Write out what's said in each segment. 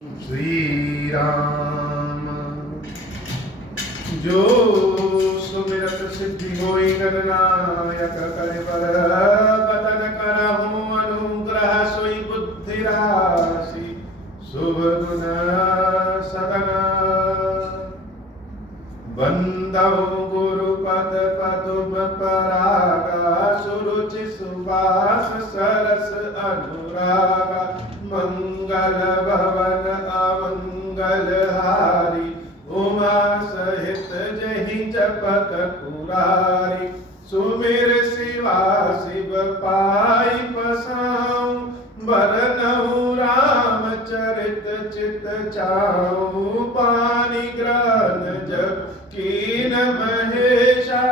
श्री राम जो सुमिरत सिद्धि होई गणनायक करे बर बदन करहु अनुग्रह सोई बुद्धि राशि शुभ गुण सदन बंदौ गुरु पद पदुम परागा सुरुचि सुवास सरस अनुरागा मंगल भवन अमंगल हारी उमा सहित जहि जपत पुरारी सुमिर शिवा शिव पाई पसाऊं बरनऊ राम चरित चित चाऊं पानी ग्रहण जब कीन महेशा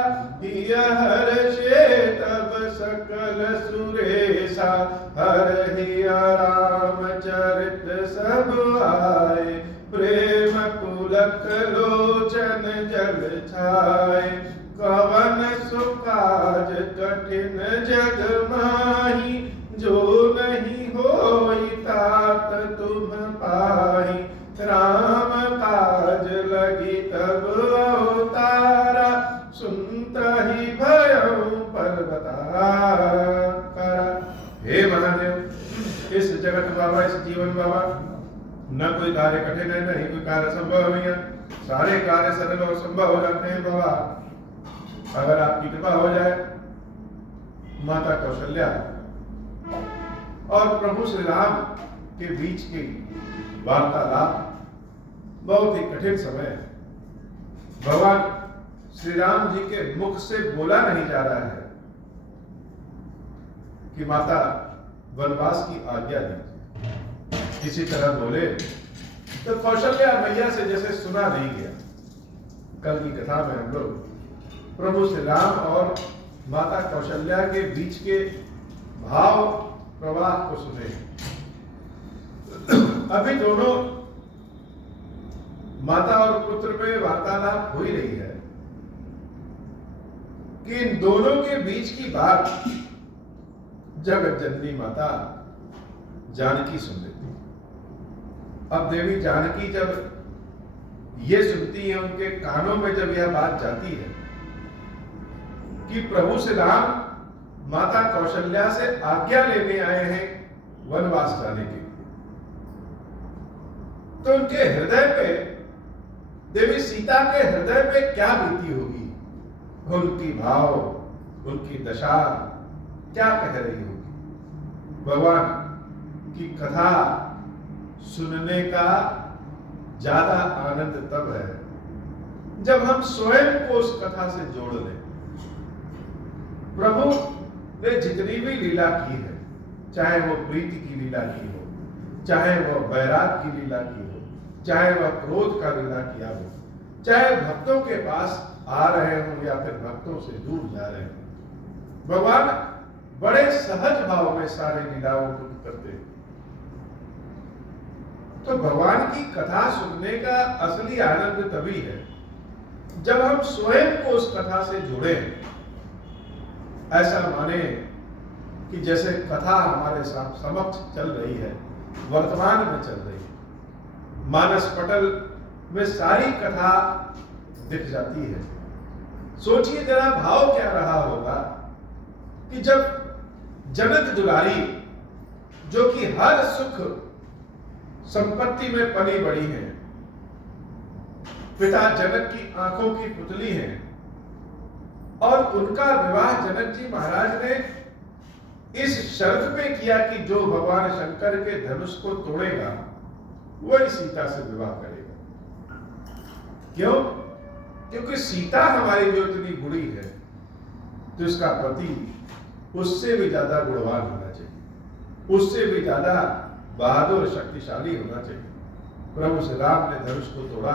हिय हर्षे तब सकल सुरेशा हरहिय राम चरित सब आए प्रेम पुलक लोचन जल छाए कवन सुकाज कठिन जग माही जो नहीं होई तात तुम पाही राम काज लगी तब अवतारा सुनत ही भयउ पर्वतारा। हे महादेव, इस जगत बाबा, इस जीवन बाबा, न कोई कार्य कठिन है, नहीं कोई कार्य संभव नहीं है, सारे कार्य सरल और संभव हो जाते हैं बाबा। अगर आपकी कृपा हो जाए, माता कौशल्या और प्रभु श्री राम के बीच की वार्तालाप बहुत ही कठिन समय है। भगवान श्री राम जी के मुख से बोला नहीं जा रहा है कि माता वनवास की आज्ञा दीजिए, किसी तरह बोले तो कौशल्या मैया से जैसे सुना नहीं गया। कल की कथा में हम लोग प्रभु श्री राम और माता कौशल्या के बीच के भाव प्रवाह को सुने। अभी दोनों माता और पुत्र में वार्तालाप हो ही रही है कि इन दोनों के बीच की बात जगत जननी माता जानकी सुन लेती। अब देवी जानकी जब ये सुनती है, उनके कानों में जब यह बात जाती है कि प्रभु श्री राम माता कौशल्या से आज्ञा लेने आए हैं वनवास जाने के लिए, तो उनके हृदय पे, देवी सीता के हृदय पे क्या बीती होगी, उनकी भाव, उनकी दशा क्या कह रही होगी। भगवान की कथा सुनने का ज्यादा आनंद तब है जब हम स्वयं को उस कथा से जोड़ लें। प्रभु ने जितनी भी लीला की है, चाहे वो प्रीति की लीला की हो, चाहे वह वैराग की लीला की हो, चाहे वह क्रोध का लीला किया हो, चाहे भक्तों के पास आ रहे हो या फिर भक्तों से दूर जा रहे हो, भगवान बड़े सहज भाव में सारे लीलाओं को करते हैं। तो भगवान की कथा सुनने का असली आनंद तभी है जब हम स्वयं को उस कथा से जुड़े। ऐसा माने कि जैसे कथा हमारे समक्ष चल रही है, वर्तमान में चल रही है, मानस पटल में सारी कथा दिख जाती है। सोचिए जरा भाव क्या रहा होगा कि जब जनक दुलारी, जो कि हर सुख संपत्ति में पली बड़ी है, पिता जनक की आंखों की पुतली है, और उनका विवाह जनक जी महाराज ने इस शर्त पे किया कि जो भगवान शंकर के धनुष को तोड़ेगा वही सीता से विवाह करेगा। क्यों? क्योंकि सीता हमारी जो इतनी गुणी है, तो इसका पति उससे भी ज्यादा गुणवान होना चाहिए, उससे भी ज्यादा बहादुर शक्तिशाली होना चाहिए। प्रभु श्री राम ने धनुष को तोड़ा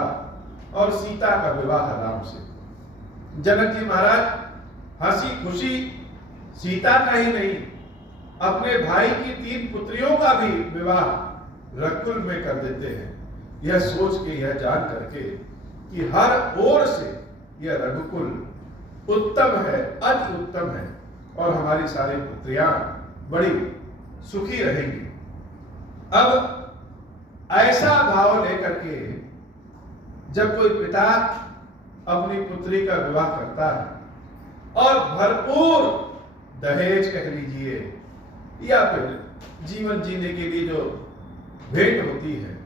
और सीता का विवाह राम से। जनक जी महाराज हंसी खुशी सीता का ही नहीं, अपने भाई की 3 पुत्रियों का भी विवाह रघुकुल में कर देते हैं, यह सोच के, यह जान करके कि हर ओर से यह रघुकुल उत्तम है, अति उत्तम है, और हमारी सारी पुत्रियां बड़ी सुखी रहेंगी। अब ऐसा भाव लेकर के जब कोई पिता अपनी पुत्री का विवाह करता है और भरपूर दहेज कह लीजिए या फिर जीवन जीने के लिए जो भेंट होती है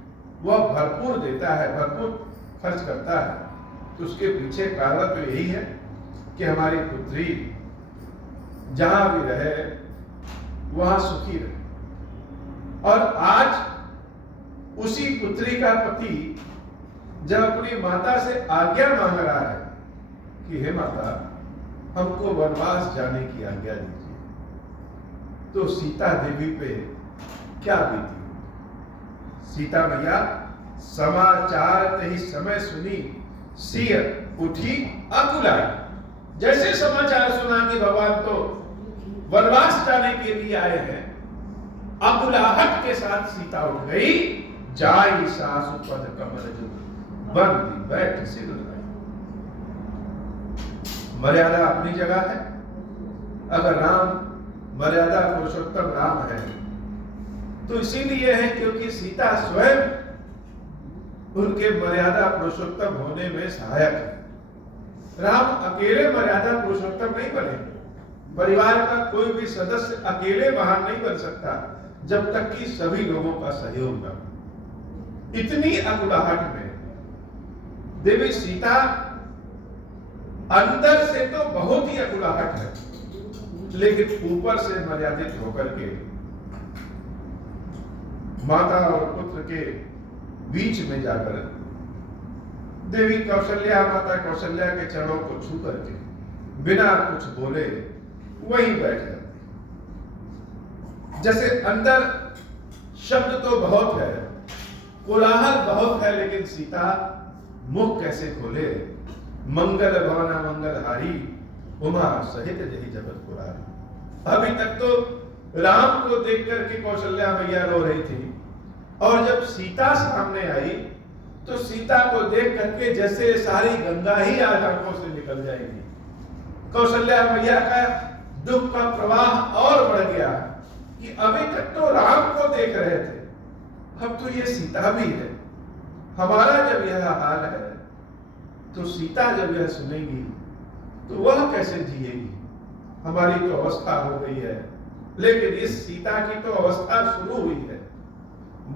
वह भरपूर देता है, भरपूर खर्च करता है, तो उसके पीछे कारण तो यही है कि हमारी पुत्री जहां भी रहे वहां सुखी रहे। और आज उसी पुत्री का पति जब अपनी माता से आज्ञा मांग रहा है कि हे माता हमको वनवास जाने की आज्ञा दीजिए, तो सीता देवी पे क्या बीती। सीता मैया समाचार ही समय सुनी सिय उठी अकुलाई। जैसे समाचार सुना कि भगवान तो वनवास जाने के लिए आए हैं, अकुलाहट के साथ सीता उठ गई। जाई सासु पद कमल जो बंदी बैठ सिर लगाई। मर्यादा अपनी जगह है। अगर राम मर्यादा पुरुषोत्तम राम है तो इसीलिए है क्योंकि सीता स्वयं उनके मर्यादा पुरुषोत्तम होने में सहायक है। राम अकेले मर्यादा पुरुषोत्तम नहीं बने। परिवार का कोई भी सदस्य अकेले महान नहीं बन सकता जब तक कि सभी लोगों का सहयोग न हो। इतनी अकुलाहट में देवी सीता अंदर से तो बहुत ही अकुलाहट है, लेकिन ऊपर से मर्यादित होकर के माता और पुत्र के बीच में जाकर देवी कौशल्या, माता कौशल्या के चरणों को छू करके बिना कुछ बोले वहीं बैठ जाती। जैसे अंदर शब्द तो बहुत है, कोलाहल बहुत है, लेकिन सीता मुख कैसे खोले। मंगल भवना मंगलहारी उमा सहित जही जगत पुरारी। अभी तक तो राम को देख करके कौशल्या मैया रो रही थी, और जब सीता सामने आई तो सीता को देख करके जैसे सारी गंगा ही आज आंखों से निकल जाएगी। कौशल्या मैया का दुख का प्रवाह और बढ़ गया कि अभी तक तो राम को देख रहे थे, अब तो ये सीता भी है। हमारा जब यह हाल है तो सीता जब यह सुनेगी तो वह कैसे जिएगी। हमारी तो अवस्था हो गई है, लेकिन इस सीता की तो अवस्था शुरू हुई है।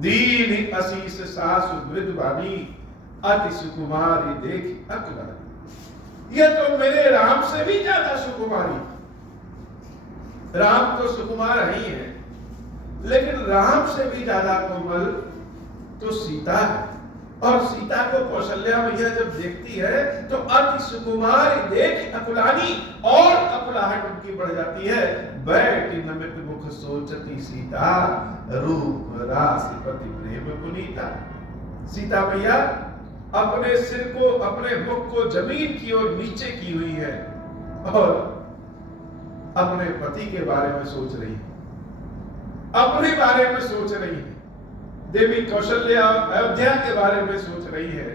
दीन असीस सासु वृद्ध बानी अति सुकुमारी देख अकुलारी। यह तो मेरे राम से भी ज्यादा सुकुमारी। राम तो सुकुमार ही है, लेकिन राम से भी ज्यादा कोमल तो सीता है। और सीता को कौशल्या मैया जब देखती है तो अति सुकुमारी देख अकुलानी, और अकुलाहट उनकी बढ़ जाती है। बैठी नमित मुख सोचती सीता रूप रास पति प्रेम पुनीता। सीता मैया अपने सिर को, अपने मुख को जमीन की ओर नीचे की हुई है और अपने पति के बारे में सोच रही है, अपने बारे में सोच रही है। देवी कौशल्या अयोध्या के बारे में सोच रही है।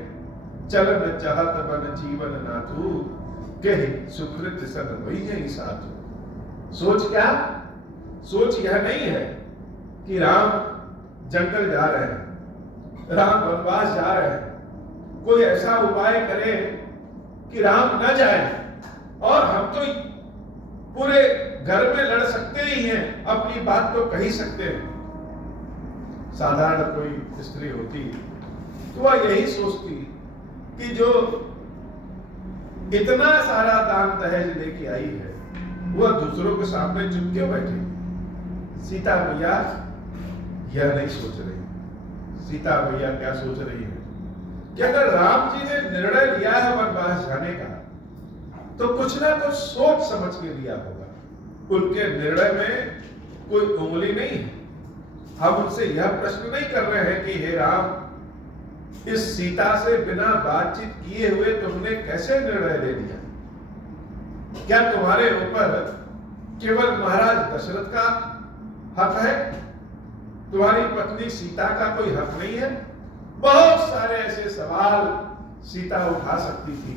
चलन चाहत बन जीवन नाथू कहे सुकृत सन वही साधु। सोच क्या? सोच यह नहीं है कि राम जंगल जा रहे हैं, राम वनवास जा रहे हैं, कोई ऐसा उपाय करे कि राम न जाए और हम तो पूरे घर में लड़ सकते ही हैं, अपनी बात तो कह ही सकते हैं। साधारण कोई स्त्री होती तो वह यही सोचती कि जो इतना सारा दान दहेज लेके आई है वह दूसरों के सामने चुप क्यों बैठी। सीता मैया यह नहीं सोच रही। सीता मैया क्या सोच रही है कि अगर राम जी ने निर्णय लिया है वनवास जाने का तो कुछ ना कुछ सोच समझ के लिया होगा। उनके निर्णय में कोई उंगली नहीं है। हम उनसे यह प्रश्न नहीं कर रहे हैं कि हे राम, इस सीता से बिना बातचीत किए हुए तुमने कैसे निर्णय ले लिया। क्या तुम्हारे ऊपर केवल महाराज दशरथ का हक है? तुम्हारी पत्नी सीता का कोई हक नहीं है? बहुत सारे ऐसे सवाल सीता उठा सकती थी,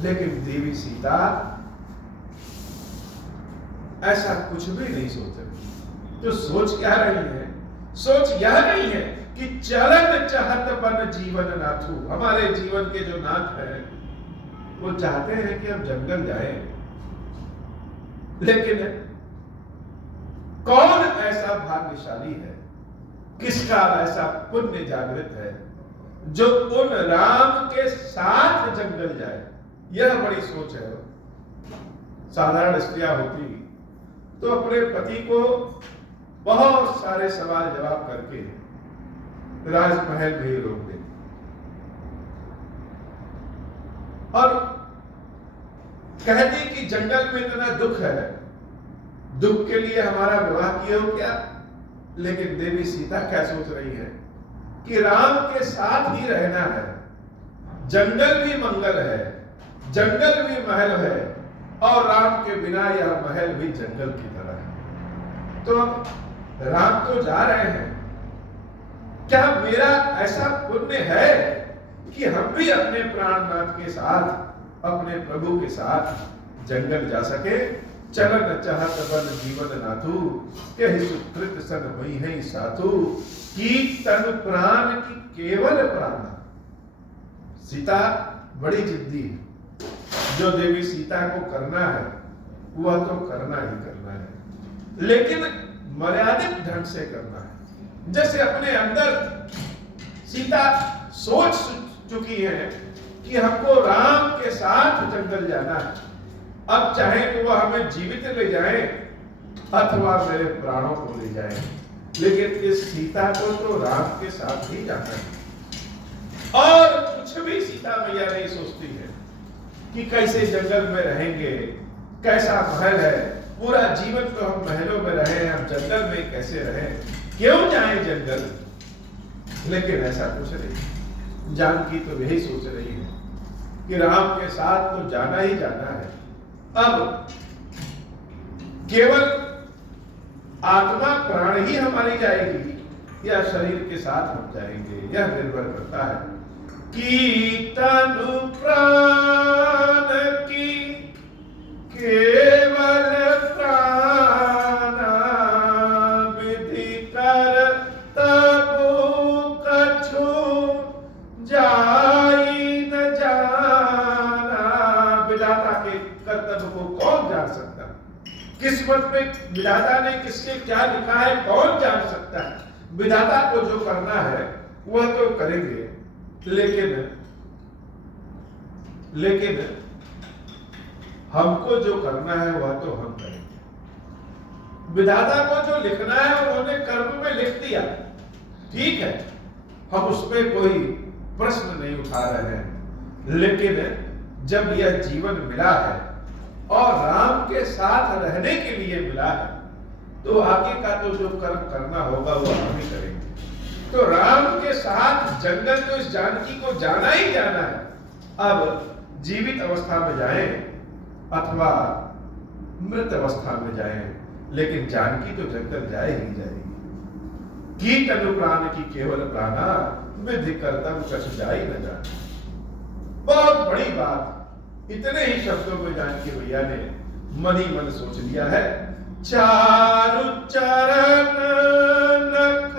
लेकिन देवी सीता ऐसा कुछ भी नहीं सोच रही। तो सोच क्या रही है? सोच यह नहीं है कि चलन चाहत बन जीवन नाथू, हमारे जीवन के जो नाथ है वो चाहते हैं कि हम जंगल जाएं, लेकिन कौन ऐसा भाग्यशाली है, किसका ऐसा पुण्य जागृत है जो उन राम के साथ जंगल जाए। यह बड़ी सोच है। साधारण स्त्रियां होती तो अपने पति को बहुत सारे सवाल जवाब करके राजमहल में ही रोक देती और कहती कि जंगल में इतना दुख है, दुख के लिए हमारा विवाह किए हो क्या। लेकिन देवी सीता क्या सोच रही है कि राम के साथ ही रहना है, जंगल भी मंगल है, जंगल भी महल है और राम के बिना यह महल भी जंगल की तरह है। तो अब राम तो जा रहे हैं, क्या मेरा ऐसा पुण्य है कि हम भी अपने प्राणनाथ के साथ, अपने प्रभु के साथ जंगल जा सके। चलन चाहत बन जीवन नाथू, कहि सुकृत सन हुई है साथू, की तन प्राण की केवल प्राणा। सीता बड़ी जिद्दी है, जो देवी सीता को करना है वह तो करना ही करना है, लेकिन मर्यादित ढंग से करना है। जैसे अपने अंदर सीता सोच चुकी है कि हमको राम के साथ जंगल जाना है, अब चाहे तो वह हमें जीवित ले जाए अथवा मेरे प्राणों को ले जाए, लेकिन इस सीता को तो राम के साथ ही जाना है। और कुछ भी सीता मैया नहीं सोचती है कि कैसे जंगल में रहेंगे, कैसा महल है, पूरा जीवन तो हम महलों में रहे, हम जंगल में कैसे रहें, क्यों जाएं जंगल। लेकिन ऐसा कुछ नहीं, जानकी तो यही सोच रही है कि राम के साथ तो जाना ही जाना है। अब केवल आत्मा प्राण ही हमारी जाएगी या शरीर के साथ हम जाएंगे, यह निर्भर करता है कि तनु प्राण की केवल प्राणा, विधि कर तबु कछु जाई न जाना। विधाता के कर्तव्य को कौन जान सकता है, किस्मत में विधाता ने किसके क्या लिखा है कौन जान सकता है। विधाता को जो करना है वह तो करेंगे, लेकिन हमको जो करना है वह तो हम करेंगे। विधाता को जो लिखना है उन्होंने कर्म में लिख दिया, ठीक है, हम उसमें कोई प्रश्न नहीं उठा रहे हैं। लेकिन जब यह जीवन मिला है और राम के साथ रहने के लिए मिला है, तो आगे का तो जो कर्म करना होगा वो हम ही करेंगे। तो राम के साथ जंगल तो इस जानकी को जाना ही जाना है। अब जीवित अवस्था में जाएं अथवा मृत अवस्था में जाएं, लेकिन जानकी तो जंगल जाए ही जाएगी। की तनु प्राण की केवल प्राणा, विधि कर्तव्य कछु जाई न जाने। बहुत बड़ी बात, इतने ही शब्दों में जानकी भैया ने मन ही मन सोच लिया है। चारु चरण नख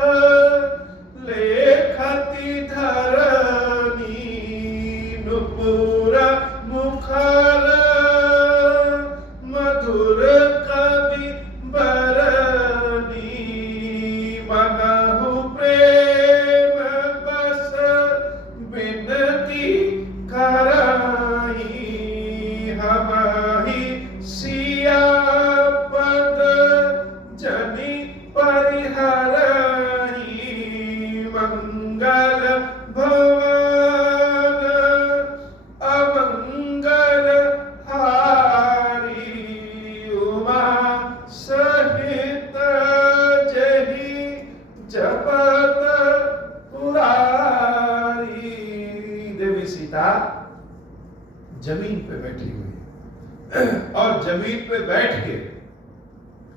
लेखति धरनी, नुपुर मुखर मधुर कवि बरनी, मनहु प्रेम बस बिनती कराई, हमहि सिया पद जनि परिहरहि, मंगल भवन अमंगल हारी, उमा सहित जहि जपत पुरारी। देवी सीता जमीन पे बैठी हुई और जमीन पे बैठ के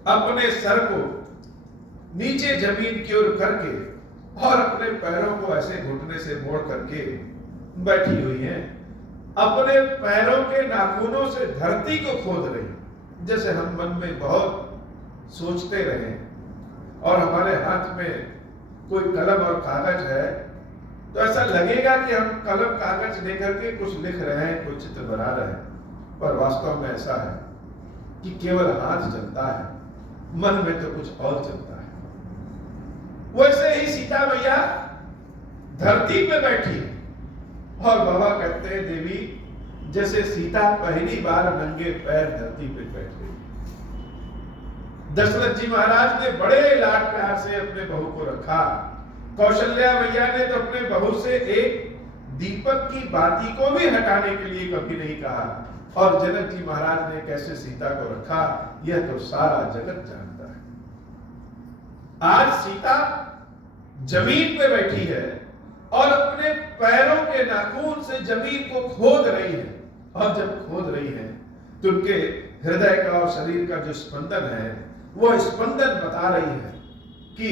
अपने सर को नीचे जमीन की ओर करके और अपने पैरों को ऐसे घुटने से मोड़ करके बैठी हुई है। अपने पैरों के नाखूनों से धरती को खोद रही। जैसे हम मन में बहुत सोचते रहे और हमारे हाथ में कोई कलम और कागज है तो ऐसा लगेगा कि हम कलम कागज लेकर के कुछ लिख रहे हैं, कुछ चित्र बना रहे हैं, पर वास्तव में ऐसा है कि केवल हाथ चलता है, मन में तो कुछ और चलता है। वैसे ही सीता मैया धरती पे बैठी है और बाबा कहते हैं देवी जैसे सीता पहली बार नंगे पैर धरती पे बैठ गई। दशरथ जी महाराज ने बड़े लाड प्यार से अपने बहू को रखा। कौशल्या मैया ने तो अपने बहू से एक दीपक की बाती को भी हटाने के लिए कभी नहीं कहा। और जनक जी महाराज ने कैसे सीता को रखा यह तो सारा जगत जानता है। आज सीता जमीन पे बैठी है और अपने पैरों के नाखून से जमीन को खोद रही है, और जब खोद रही है तो उनके हृदय का और शरीर का जो स्पंदन है वो स्पंदन बता रही है कि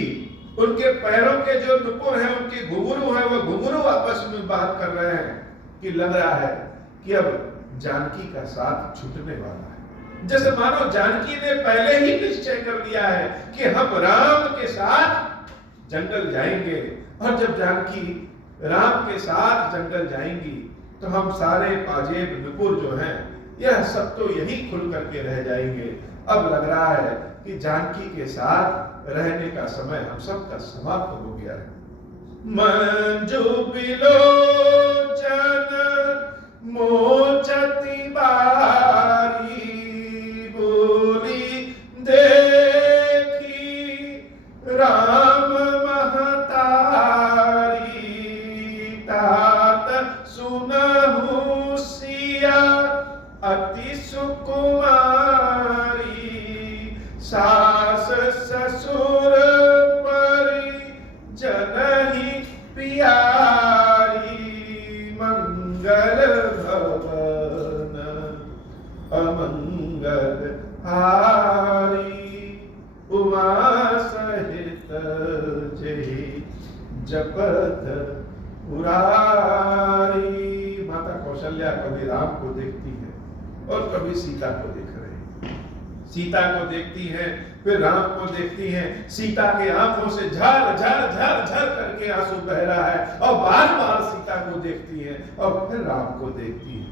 उनके पैरों के जो नुपुर हैं, उनके घुंघरू हैं, वो घुंघरू आपस में बात कर रहे हैं कि लग रहा है कि अब जानकी का साथ छूटने वाला है। जैसे मानो जानकी ने पहले ही निश्चय कर लिया है कि हम राम के साथ जंगल जाएंगे, और जब जानकी राम के साथ जंगल जाएंगी तो हम सारे पाजेब नुपुर जो हैं यह सब तो यही खुल करके रह जाएंगे। अब लग रहा है कि जानकी के साथ रहने का समय हम सबका समाप्त हो गया है। मंजू बिलोचन मोचती बारी बोली देखी राम महतारी तात सुनहु सिया अति सुकुमारी सास ससुर परि जनहि प्यारी मंगल भवन अमंगल हारी उमा सहित जय जपत पुरारी। माता कौशल्या कभी राम को देखती है और कभी सीता को देख रही है। सीता को देखती है फिर राम को देखती हैं। सीता के आंखों से झर झर झर झर करके आंसू बह रहा है, और बार बार सीता को देखती है और फिर राम को देखती है।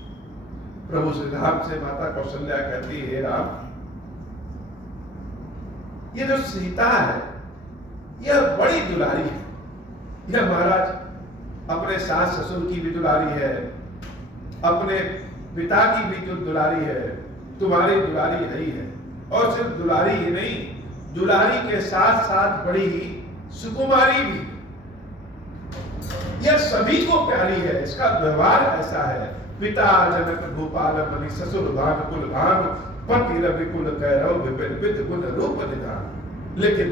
प्रभु श्री राम से माता कौशल्या कहती है, हे राम, ये जो सीता है यह बड़ी दुलारी है। यह महाराज अपने सास ससुर की भी दुलारी है, अपने पिता की भी जो दुलारी है, तुम्हारी दुलारी है ही है। और सिर्फ दुलारी ही नहीं, दुलारी के साथ साथ बड़ी ही सुकुमारी भी। यह सभी को प्यारी है, इसका व्यवहार ऐसा है। पिता जनक भूपाल मणि ससुर भानुकुल भानु पति रविकुल कैरव विपिन विद गुण रूप निधान। लेकिन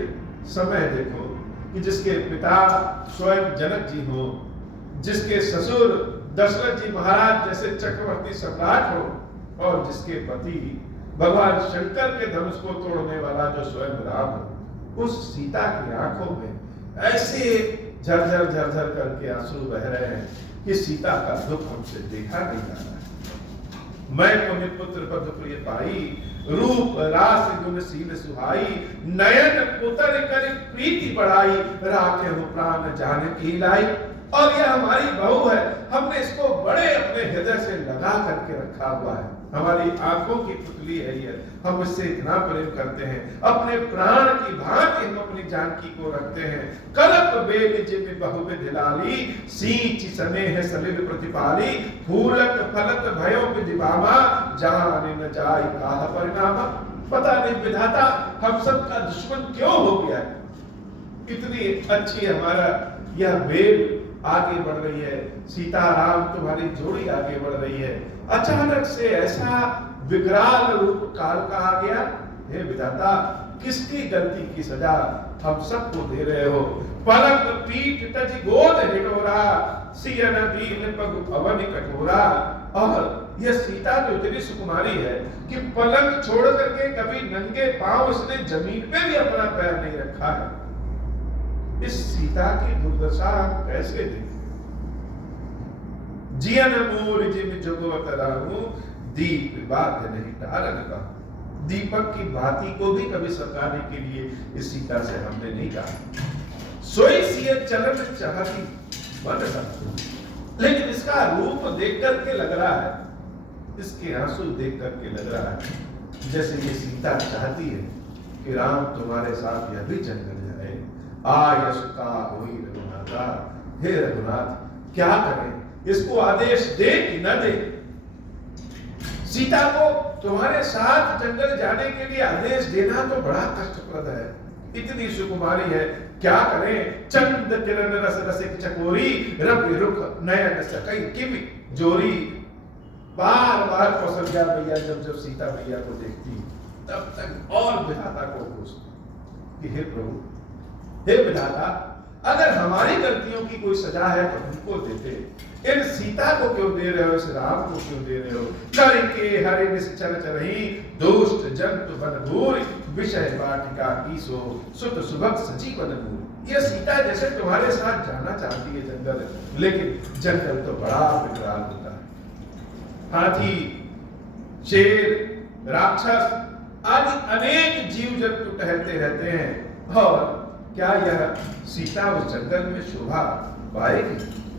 समय देखो कि जिसके पिता स्वयं जनक जी हो, जिसके ससुर दशरथ जी महाराज जैसे चक्रवर्ती सम्राट हो, और जिसके पति भगवान शंकर के धनुष को तोड़ने वाला जो स्वयं राम हो, उस सीता की आंखों में ऐसे झरझर झरझर करके आंसू बह रहे हैं कि सीता का दुख हमसे देखा नहीं जा रहा है। मैं पुण्य पुत्र पद प्रिय पाई, रूप रास गुण शील सुहाई, नयन पुत्र कर प्रीति बढ़ाई, राखे हो प्राण जाने की लाई। और यह हमारी बहू है, हमने इसको बड़े अपने हृदय से लगा करके रखा हुआ है। हमारी आंखों की पुतली है ये, हम इससे इतना प्रेम करते हैं, अपने प्राण की भांति हम अपनी जानकी को रखते हैं। कलप बेल जिम बहुविध लाली, सींच स्नेह सलिल प्रतिपाली, फूलक फलत भयो विधिबामा, जाने न जाय काह परिणामा। पता नहीं विधाता हम सबका दुश्मन क्यों हो गया है। इतनी अच्छी हमारा यह बेल आगे बढ़ रही है, सीताराम तुम्हारी जोड़ी आगे बढ़ रही है, अचानक से ऐसा विकराल रूप काल का आ गया। हे विधाता, किसकी गलती की सजा हम सबको दे रहे हो। पलक पीठ तज गोद हिडोरा, सियन दीन पग अवन कठोरा। और यह सीता तो इतनी सुकुमारी है कि पलंग छोड़ करके कभी नंगे पांव इसने जमीन पे भी अपना पैर नहीं रखा है। इस सीता की दुर्दशा हम कैसे देखें। जियन मूल जिम जुगवत राहु, दीप बाध्य नहीं तारन का। दीपक की भांति को भी कभी सताने के लिए इस सीता से हमने नहीं कहा। सोई सिय चरण चाहती मन सब। लेकिन इसका रूप देख करके लग रहा है, इसके आंसू देख करके लग रहा है जैसे ये सीता चाहती है कि राम तुम्हारे साथ यह भी जंगल जाए। यश का होई रघुनाथा, हे रघुनाथ क्या करें, इसको आदेश दे कि न दे। सीता को तुम्हारे साथ जंगल जाने के लिए आदेश देना तो बड़ा कष्टप्रद है, इतनी सुकुमारी है, क्या करें। चंद किरण रस रसिक चकोरी, रवि रुख नयन सकई किमि जोरी। बार बार कौशल्या भैया जब जब सीता भैया को देखती तब तक और विधाता को पूछती कि हे प्रभु, हे विधाता, अगर हमारी गलतियों की कोई सजा है तो हमको देते, इन सीता को क्यों दे रहे हो, इस राम को क्यों दे रहे हो। करके हरि निश्चर चरही, दुष्ट जंतु बन भूरि, विषय वाटिका कीसो, सुत सुभग सजीवन भूरि। ये सीता जैसे तुम्हारे साथ जाना चाहती है जंगल, लेकिन जंगल तो बड़ा विकराल होता है। हाथी, शेर, राक्षस आदि अनेक जीव जंतु टहलते रहते हैं, और क्या यह सीता उस जंगल में शोभा पाएगी,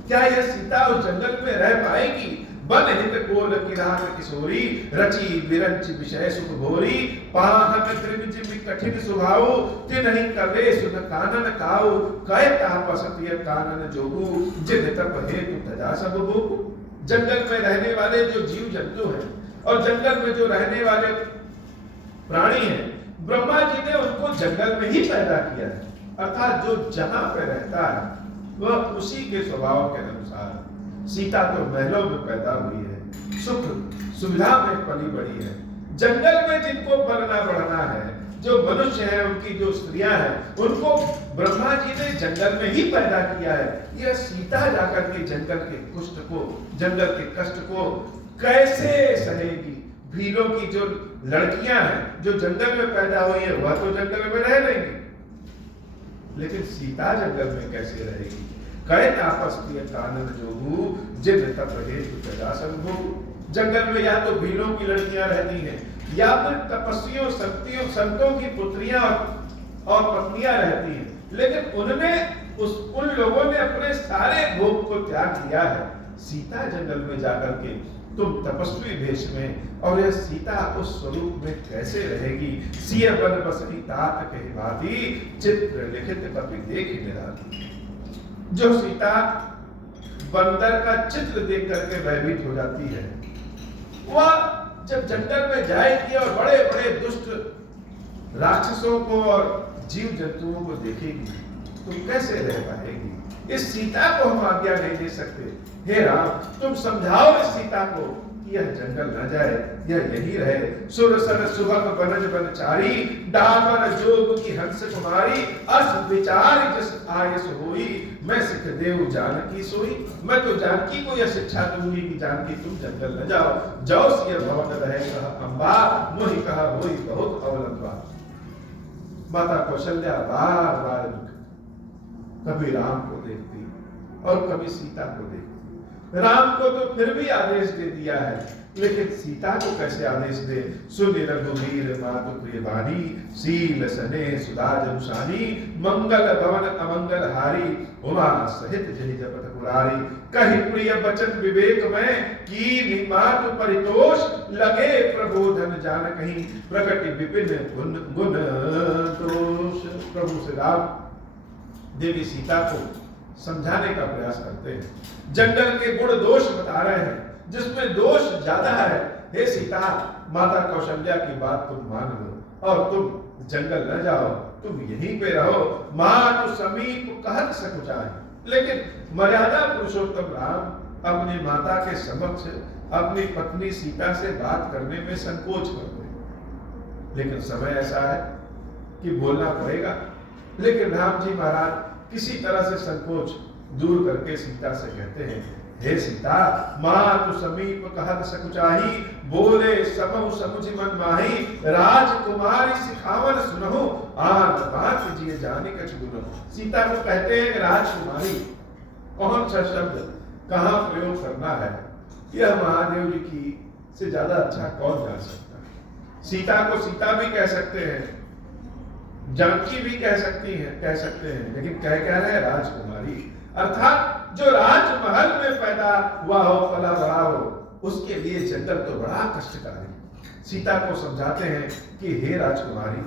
क्या यह सीता उस जंगल में रह पाएगी। बन हित कोल किरान किशोरी, रची विरंच विषय सुख भोरी, पाहन त्रिविज कठिन सुभाव, तिन्हि कवे सुन कानन काऊ, कय तापसतिय कानन जोगु, जिन तप हेतु तजा सब भोगु। जंगल में रहने वाले जो जीव जंतु हैं और जंगल में जो रहने वाले प्राणी हैं, ब्रह्मा जी ने उनको जंगल में ही पैदा किया है, अर्थात जो जहां पे रहता है वह उसी के स्वभाव के अनुसार। सीता तो महलों में पैदा हुई है, सुख सुविधा में पली बड़ी है। जंगल में जिनको पलना बढ़ना है, जो मनुष्य है, उनकी जो स्त्रियां हैं, उनको ब्रह्मा जी ने जंगल में ही पैदा किया है। यह सीता जाकर के जंगल के कुष्ठ को, जंगल के कष्ट को कैसे सहेगी। भीलों की जो लड़कियां हैं जो जंगल में पैदा हुई है, वह तो जंगल में रह लेंगी, लेकिन सीता जंगल में कैसे रहेगी। कहे तापस किए कानन जोगु, जिन तप हेतु तजा संभो। जंगल में या तो भीलों की लड़कियां रहती हैं, या फिर तपस्वियों संतों की पुत्रियां और पत्नियां रहती हैं, लेकिन उन लोगों ने अपने सारे भोग को त्याग दिया है। सीता जंगल में जाकर के तुम तपस्वी वेश में, और यह सीता उस स्वरूप में कैसे रहेगी। सिय बन बसरी तात कहि भांति, चित्र लिखित कपि देखि निराती। जो सीता बंदर का चित्र देख करके भयभीत हो जाती है, वह जब जंगल में जाएगी और बड़े बड़े दुष्ट राक्षसों को और जीव जंतुओं को देखेगी, तो कैसे रह पाएगी। इस सीता को हम आज्ञा नहीं दे सकते। हे राम, तुम समझाओ इस सीता को कि यह जंगल न जाए, यह यही रहे। सुरसर सुभग बनज बनचारी, डाबर जोग की हंस कुमारी, अस विचार जस आयस होई, मैं सिख देव जानकी सोई। मैं तो जानकी को यह शिक्षा दूंगी कि जानकी तुम जंगल न जाओ, जाओ सिय भवन रहे कह अम्बा, मोहि कहा होई बहुत अवलंबा। माता कौशल्या बार बार कभी राम को देखती और कभी सीता को देखती। राम को तो फिर भी आदेश दे दिया है, लेकिन सीता को कैसे आदेश दे। सुन रघुवीर मातु प्रिय वाणी, सील सने सुधा जनुषानी, मंगल भवन अमंगल हारी, उमा सहित जहि जपत पुरारी। कहि प्रिय वचन विवेक में, कीनि मातु परितोष, लगे प्रबोधन जान कहीं, प्रकट विपिन गुण दोष। प्रभु श्री राम देवी सीता को समझाने का प्रयास करते हैं, जंगल के गुण दोष बता रहे हैं, जिसमें दोष ज्यादा है। हे सीता, माता कौशल्या की बात तुम मान लो और तुम जंगल न जाओ, तुम यहीं पे रहो। मातु समीप कहत सकुचाई, लेकिन मर्यादा पुरुषोत्तम राम अपनी माता के समक्ष अपनी पत्नी सीता से बात करने में संकोच करते हैं, लेकिन समय ऐसा है कि बोलना पड़ेगा। लेकिन राम जी महाराज किसी तरह से संकोच दूर करके सीता से कहते हैं, हे सीता, मातु समीप कहत सकुचाही, बोले समहु समुझ मन माही, राजकुमारी सिखावन सुनहु, आन बात जिए जाने कछ गुनहु। सीता को कहते हैं राजकुमारी, कौन सा शब्द कहाँ प्रयोग करना है, यह महादेव जी की से ज्यादा अच्छा कौन जान सकता है। सीता को सीता भी कह सकते हैं, जानकी भी कह सकते हैं, लेकिन कह रहे हैं राजकुमारी। अर्थात जो राजमहल में पैदा हुआ हो, पला बड़ा हो, उसके लिए जंगल तो बड़ा कष्टकारी। सीता को समझाते हैं कि हे राजकुमारी,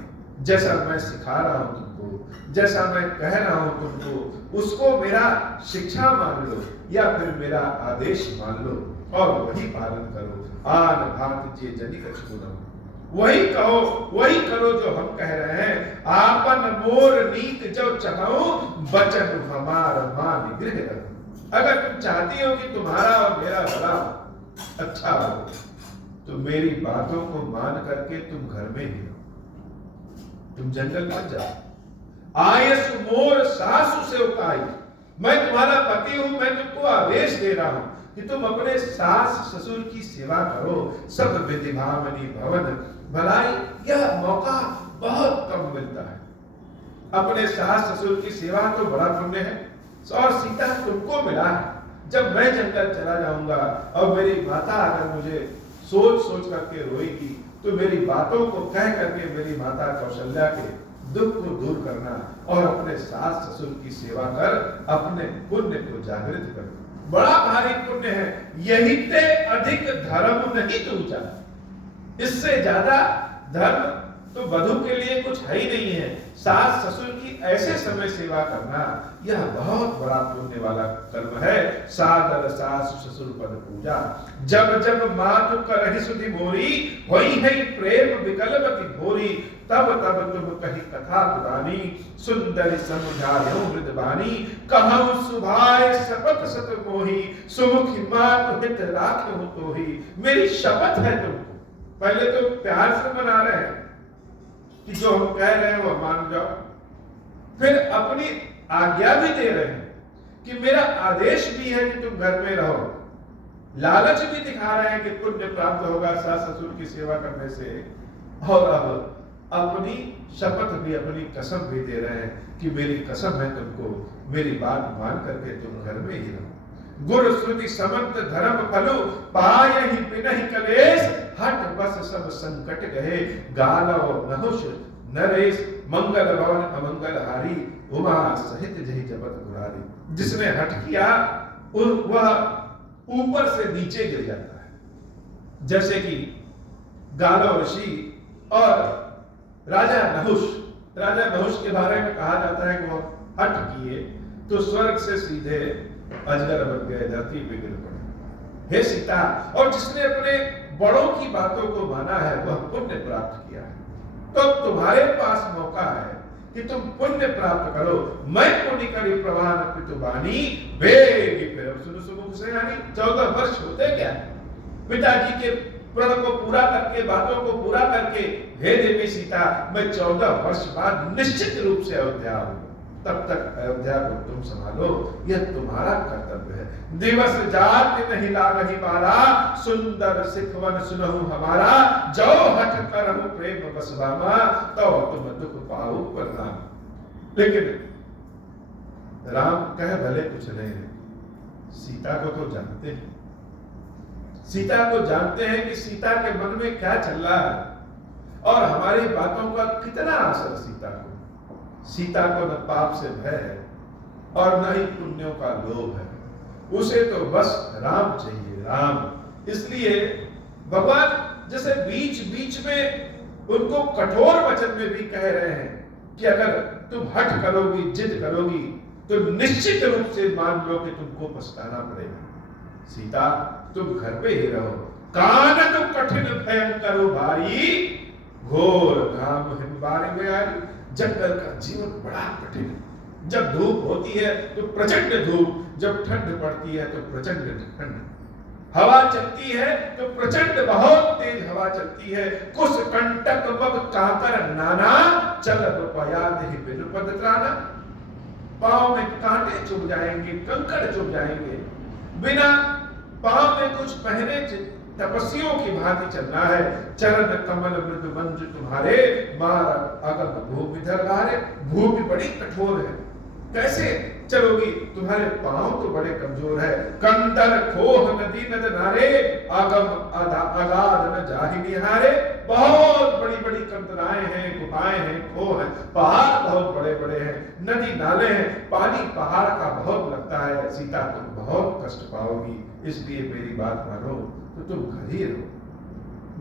जैसा मैं सिखा रहा हूं तुमको, जैसा मैं कह रहा हूं तुमको, उसको मेरा शिक्षा मान लो या फिर मेरा आदेश मान लो और वही पालन करो। आन भात जे जनिक छुनो, वही कहो, वही करो जो हम कह रहे हैं। आपन मोर नीक जो चाहो, बचन हमार मान गृह रखो। अगर तुम चाहती हो कि तुम्हारा और मेरा भला अच्छा हो, तो मेरी बातों को मान करके तुम घर में ही रहो, तुम जंगल मत जाओ। आयस मोर सासु से उकाई, मैं तुम्हारा पति हूं, मैं तुमको आदेश दे रहा हूं कि तुम अपने सास ससुर की सेवा करो। सब विधि भावनी भवन भलाई, यह मौका बहुत कम मिलता है। अपने सास ससुर की सेवा तो बड़ा पुण्य है, और सीता तुमको मिला है। जब मैं जंगल चला जाऊंगा और मेरी माता अगर मुझे सोच सोच करके रोएगी, तो मेरी बातों को कह करके मेरी माता कौशल्या के दुख को दूर करना और अपने सास ससुर की सेवा कर अपने पुण्य को जागृत करना बड़ा भारी पुण्य है। यही ते अधिक धर्म नहीं दूजा, इससे ज्यादा धर्म तो वधू के लिए कुछ है ही नहीं है। सास ससुर की ऐसे समय सेवा करना यह बहुत बड़ा पुण्य वाला कर्म है। सादर सास ससुर पद पूजा, जब जब मातु करहि सुधि मोरी, होई है प्रेम विकलवती भोरी। तब तब तुम कही कथा पुरानी, सुंदर समुझायो मृदबानी। कहूँ सुभाय शपथ सत मोही, सुमुखी मातु हित राखहु तोही। मेरी शपथ है तुमको, पहले तो प्यार से मना रहे हैं कि जो हम कह रहे हैं वो मान जाओ, फिर अपनी आज्ञा भी दे रहे हैं कि मेरा आदेश भी है कि तुम घर में रहो। लालच भी दिखा रहे हैं कि पुण्य प्राप्त होगा सास ससुर की सेवा करने से, और अब अपनी शपथ भी, अपनी कसम भी दे रहे हैं कि मेरी कसम है तुमको, मेरी बात मान करके तुम घर में ही रहो। गुर श्रुति समंत धर्म फलो, पाय ही बिनहि कलेश। हट बस सब संकट गए, गालव नहुष नरेश। मंगल भवन अमंगल हारी, उमा सहित जहि जपत मुरारी। जिसने हट किया वह ऊपर से नीचे गिर जाता है। जैसे कि गालव ऋषि और राजा नहुष के बारे में कहा जाता है कि वो हट किए तो स्वर्ग से सीधे अजगर बन गए, धरती पे गिर पड़े। हे सीता, और जिसने अपने बड़ों की बातों को माना है वह पुण्य प्राप्त किया है। तो तुम्हारे पास मौका है कि तुम पुण्य प्राप्त करो। मैं पुण्य करी प्रवान पितुबानी, बेगी फिर सुनो सुमुख से यानी 14 वर्ष होते क्या, पिताजी के प्रण को पूरा करके, बातों को पूरा करके, हे देवी सीता, मैं 14 वर्ष बाद निश्चित रूप से अयोध्या आऊंगा। तब तक अयोध्या को तुम संभालो, यह तुम्हारा कर्तव्य है। दिवस जात नहीं लागहि बारा, सुंदर सिखवन सुनहु हमारा। जो हठ करहु प्रेम बसवामा, तो तुम दुख पाओ परिणाम। लेकिन राम कह भले कुछ नहीं, सीता को तो जानते हैं, सीता को जानते हैं कि सीता के मन में क्या चल रहा है और हमारी बातों का कितना असर सीता को। सीता को न पाप से भय है और न ही पुण्यों का लोभ है, उसे तो बस राम चाहिए, राम। इसलिए भगवान जैसे बीच बीच में उनको कठोर वचन में भी कह रहे हैं कि अगर तुम हठ करोगी, जिद करोगी, तो निश्चित रूप से मान लो कि तुमको पछताना पड़ेगा। सीता तुम घर पे ही रहो। कान तो कठिन भयंकर भारी, घोर घाम हिमबारी में आई। जंगल का जीवन बड़ा कठिन है। जब धूप होती है तो प्रचंड धूप, जब ठंड पड़ती है तो प्रचंड ठंड, हवा चलती है तो प्रचंड बहुत तेज हवा चलती है। कुछ कंटक मग काकर नाना, चल पयाद ही बिन पद त्राना। पांव में कांटे चुभ जाएंगे, कंकड़ चुभ जाएंगे, बिना पांव में कुछ पहने तपस्वियों की भांति चलना है। चरण कमल मृदु मंजु तुम्हारे, मार अगम भूमि धरवारे। भूमि बड़ी कठोर है, कैसे चलोगी? तुम्हारे पांव तो बड़े कमजोर है। कंदर खोह नदी नद नारे, आगम अगाध न जाहि निहारे। बहुत बड़ी बड़ी कंदराएं हैं, गुफाएं हैं, खोह हैं, पहाड़ बहुत बड़े बड़े हैं, नदी नाले हैं, पानी पहाड़ का बहुत लगता है। सीता तुम बहुत कष्ट पाओगी, इसलिए मेरी बात मानो तो तुम घर ही रहो।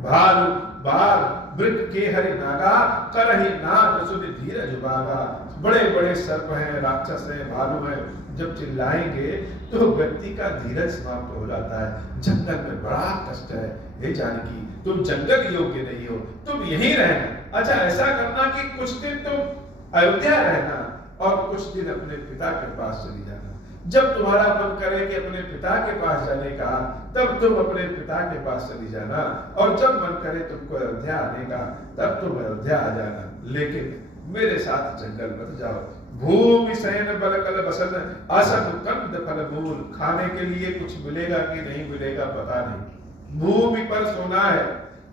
भालु बाघ वृक्ष के हरि नागा, करहि नाद सुनि धीरज बागा। बड़े बड़े सर्प हैं, राक्षस हैं, भालू हैं, जब चिल्लाएंगे तो व्यक्ति का धीरज समाप्त हो जाता है। जंगल में बड़ा कष्ट है। हे जानकी, तुम जंगल योग्य नहीं हो, तुम यहीं रहना। अच्छा, ऐसा करना कि कुछ दिन तुम अयोध्या रहना और कुछ दिन अपने पिता के पास चली जाना। जब तुम्हारा मन करे कि अपने पिता के पास जाने का, तब तुम अपने पिता के पास चली जाना, और जब मन करे तुमको अयोध्या आने का, तब तुम अयोध्या आ जाना। लेकिन मेरे साथ जंगल मत जाओ। भूमि शयन बल कल बसन, आसन कंद फल मूल। खाने के लिए कुछ मिलेगा कि नहीं मिलेगा पता नहीं। भूमि पर सोना है,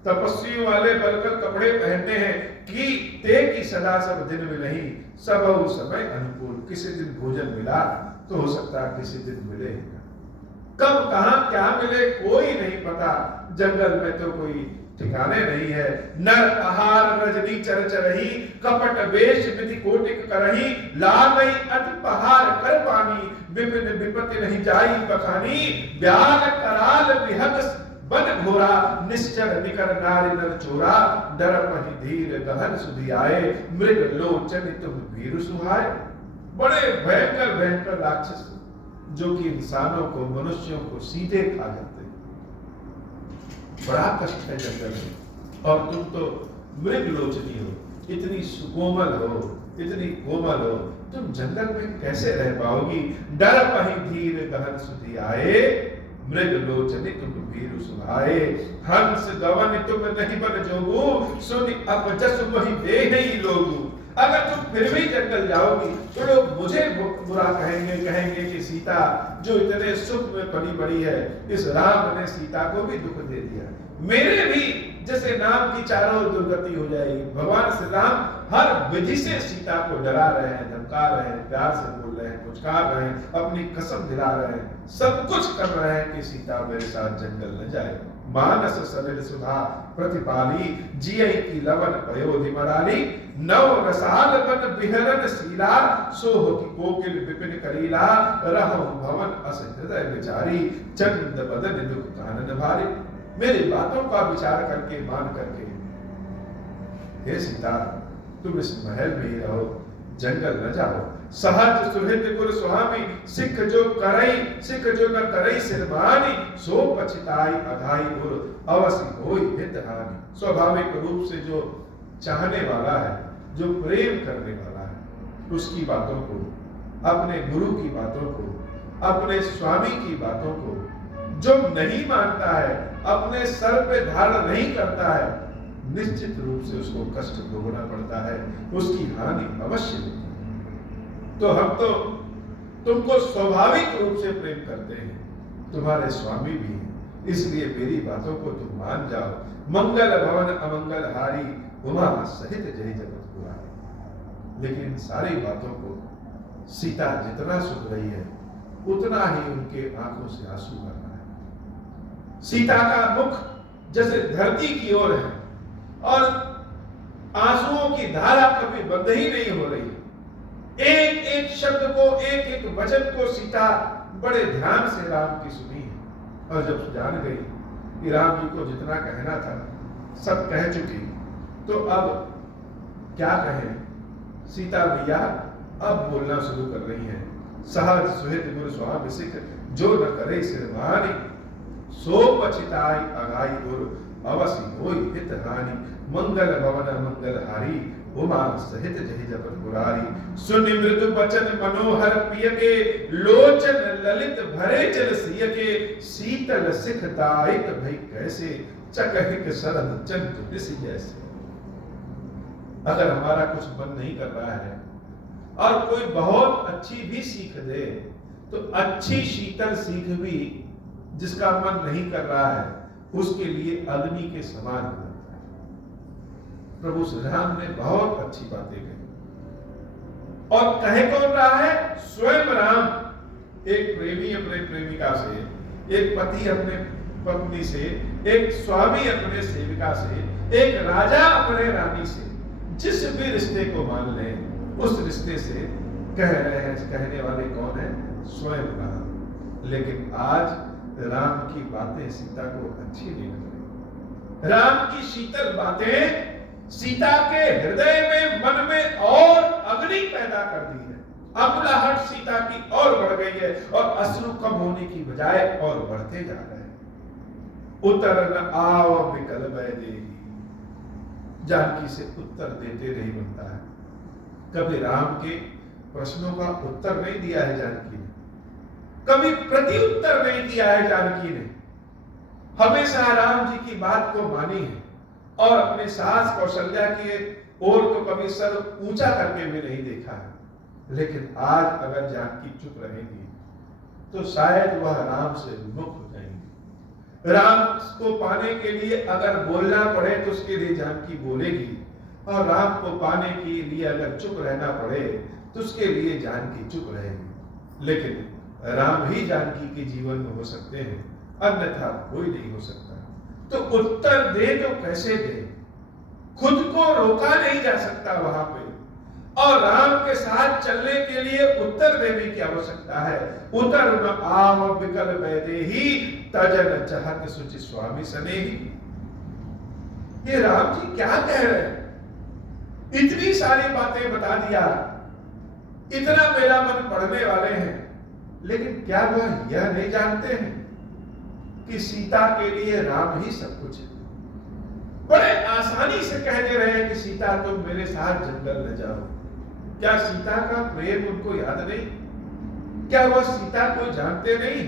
तपस्वियों वाले बलकर कपड़े पहनते हैं कि ते की सदा सब दिन में नहीं, सब समय अनुकूल। किसी दिन भोजन मिला तो हो सकता है किसी दिन मिले, कब कहां क्या मिले कोई नहीं पता। जंगल में तो कोई ठिकाने नहीं है। नर आहार रजनी चर चरही, कपट वेश विधि कोटिक करही। लागई अति पहाड़ कर पानी, विपिन विपत्ति नहीं जाई बखानी। ब्याल कराल विहग बन घोरा, निश्चर निकर नारी नर चोरा। डर मही धीर गहन सुधि आए, मृग लोचन तुम वीर सुहाए। बड़े भयंकर भयंकर राक्षस जो कि इंसानों को, मनुष्यों को सीधे खा जाते हैं। बड़ा कष्ट है जंगल में, और तुम तो मृग लोचनी हो, इतनी सुकोमल हो, इतनी कोमल हो, तुम जंगल में कैसे रह पाओगी? डर पही धीर गहन सुधि आए, मृग लोचनी तुम वीर सुहाए। हंस गवन तुम नहीं बन जोगू, सुनि अपजस वही दे ही लोगू। अगर तुम फिर भी जंगल जाओगी तो लोग मुझे बुरा कहेंगे कि सीता जो इतने सुख में पली बड़ी है, इस राम ने सीता को भी दुख दे दिया। मेरे भी जैसे नाम की चारों दुर्गति हो जाएगी। भगवान श्री राम हर विधि से सीता को डरा रहे हैं, धमका रहे हैं, प्यार से बोल रहे हैं, पुचकार रहे हैं, अपनी कसम दिला रहे हैं, सब कुछ कर रहे हैं कि सीता मेरे साथ जंगल न जाए। मानस सलिल सुधा प्रतिपाली, जियहि की लवन पयोधि मराली। नव रसाल बन बिहरन सीला, सोह की कोकिल विपिन करीला। रहु भवन अस हृदय विचारी, चंद बदन दुख कानन भारी। मेरी बातों का विचार करके, मान करके, हे सीता तुम इस महल में ही रहो, जंगल न जाओ। सहज सुहृद गुर स्वामी, सिख जो न करई सिरमानी। सो पछताई अघाई गुर, अवसि होई हित हानि। स्वाभाविक रूप से जो चाहने वाला है, जो प्रेम करने वाला है, उसकी बातों को, अपने गुरु की बातों को, अपने स्वामी की बातों को जो नहीं मानता है, अपने सर पे धारण नहीं करता है, निश्चित रूप से उसको कष्ट भोगना पड़ता है, उसकी हानि अवश्य होती है। तो हम तो तुमको स्वाभाविक रूप से प्रेम करते हैं, तुम्हारे स्वामी भी हैं, इसलिए मेरी बातों को तुम मान जाओ। मंगल भवन अमंगल हारी, उमा सहित जय जगत पुरारी। लेकिन इन सारी बातों को सीता जितना सुन रही है, उतना ही उनके आंखों से आंसू बह रहा है। सीता का मुख जैसे धरती की ओर है और आंसुओं की धारा कभी बंद ही नहीं हो रही। एक एक शब्द को, एक एक वचन को सीता बड़े ध्यान से राम की सुनी है, और जब जान गई कि राम जी को जितना कहना था सब कह चुकी, तो अब क्या कहें। सीता मैया अब बोलना शुरू कर रही है। सहज सुहृद गुरु स्वामी सिख, जो न करे सिरमानी। सो पछताई अघाई गुर, अवसि होई हित हानि। मंगल भवन मंगल हारी, उमा सहित जहि जपत पुरारी। सुनि मृदु बचन मनोहर पिय के, लोचन ललित भरे जल सिय के। शीतल सिख दायित भई कैसे, चकहिक शरद चंद ऋषि जैसे। अगर हमारा कुछ मन नहीं कर रहा है और कोई बहुत अच्छी भी सीख दे, तो अच्छी शीतल सीख भी जिसका मन नहीं कर रहा है, उसके लिए अग्नि के समान हो जाता है। प्रभु श्री राम ने बहुत अच्छी बातें कही। और कहे कौन रहा है? स्वयं राम। एक प्रेमी अपने प्रेमिका से, एक पति अपने पत्नी से, एक स्वामी अपने सेविका से, एक राजा अपने रानी से, जिस भी रिश्ते को मान ले उस रिश्ते से कह रहे हैं, कहने वाले कौन है? स्वयं राम। लेकिन आज राम की बातें सीता को अच्छी नहीं लग रही। राम की शीतल बातें सीता के हृदय में, मन में और अग्नि पैदा कर दी है। अबलाहट सीता की और बढ़ गई है और अश्रु कम होने की बजाय और बढ़ते जा रहे हैं। उतर न आव विकल वै देगी। जानकी से उत्तर देते नहीं बनता है। कभी राम के प्रश्नों का उत्तर नहीं दिया है जानकी ने, कभी प्रति उत्तर नहीं दिया है जानकी ने। हमेशा राम जी की बात को मानी है और अपने सास कौशल्या के ओर तो कभी सर ऊंचा करके भी नहीं देखा है। लेकिन आज अगर जानकी चुप रहेगी तो शायद वह राम से विमुख हो जाएंगी। राम को पाने के लिए अगर बोलना पड़े तो उसके लिए जानकी बोलेगी, और राम को पाने के लिए अगर चुप रहना पड़े तो उसके लिए जानकी चुप रहेगी। लेकिन राम ही जानकी के जीवन में हो सकते हैं, अन्यथा कोई नहीं हो सकता। तो उत्तर दे तो कैसे दे? खुद को रोका नहीं जा सकता वहां पे, और राम के साथ चलने के लिए उत्तर देने की आवश्यकता है। उतर न आव विकल वै देही, तजन चाहत सुचि स्वामी सनेही। ये राम जी क्या कह रहे हैं? इतनी सारी बातें बता दिया, इतना मेरा मन पढ़ने वाले हैं, लेकिन क्या वह यह नहीं जानते हैं कि सीता के लिए राम ही सब कुछ है? बड़े आसानी से कह दे रहे हैं कि सीता तुम मेरे साथ जंगल न जाओ। क्या सीता का प्रेम उनको याद नहीं? क्या वह सीता को जानते नहीं?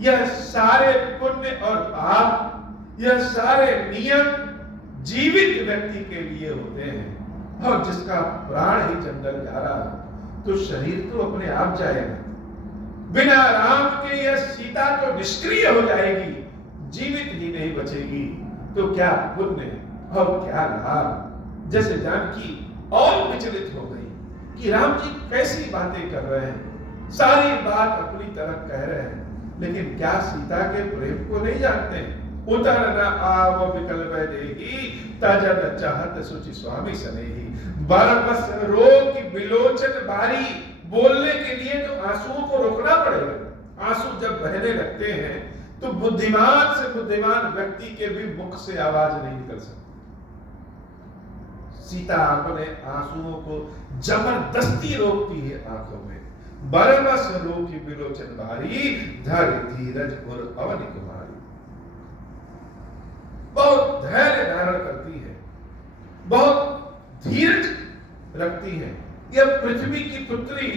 यह सारे पुण्य और पाप, यह सारे नियम जीवित व्यक्ति के लिए होते हैं, और जिसका प्राण ही जंगल जा रहा तो शरीर तो अपने आप जाएगा। बिना राम के यह सीता तो निष्क्रिय हो जाएगी, जीवित ही नहीं बचेगी। तो क्या पुण्य और क्या लाभ। जैसे जानकी और विचलित हो गई कि राम जी कैसी बातें कर रहे हैं, सारी बात अपनी तरफ कह रहे हैं, लेकिन क्या सीता के प्रेम को नहीं जानते? उतर न आव विकल वै देही, तजन चाहत सुचि स्वामी सनेही। बरबस रो की बिलोचन बारी। बोलने के लिए तो आंसुओं को रोकना पड़ेगा। आंसू जब बहने लगते हैं तो बुद्धिमान से बुद्धिमान व्यक्ति के भी मुख से आवाज नहीं निकल सकती। सीता अपने आंसुओं को जबरदस्ती रोकती है आंखों में। बरबस रो की बिलोचन बारी, धर धीरज और अवनि कुमारी। बहुत धैर्य धारण करती है, बहुत धीरज रखती है। यह पृथ्वी की पुत्री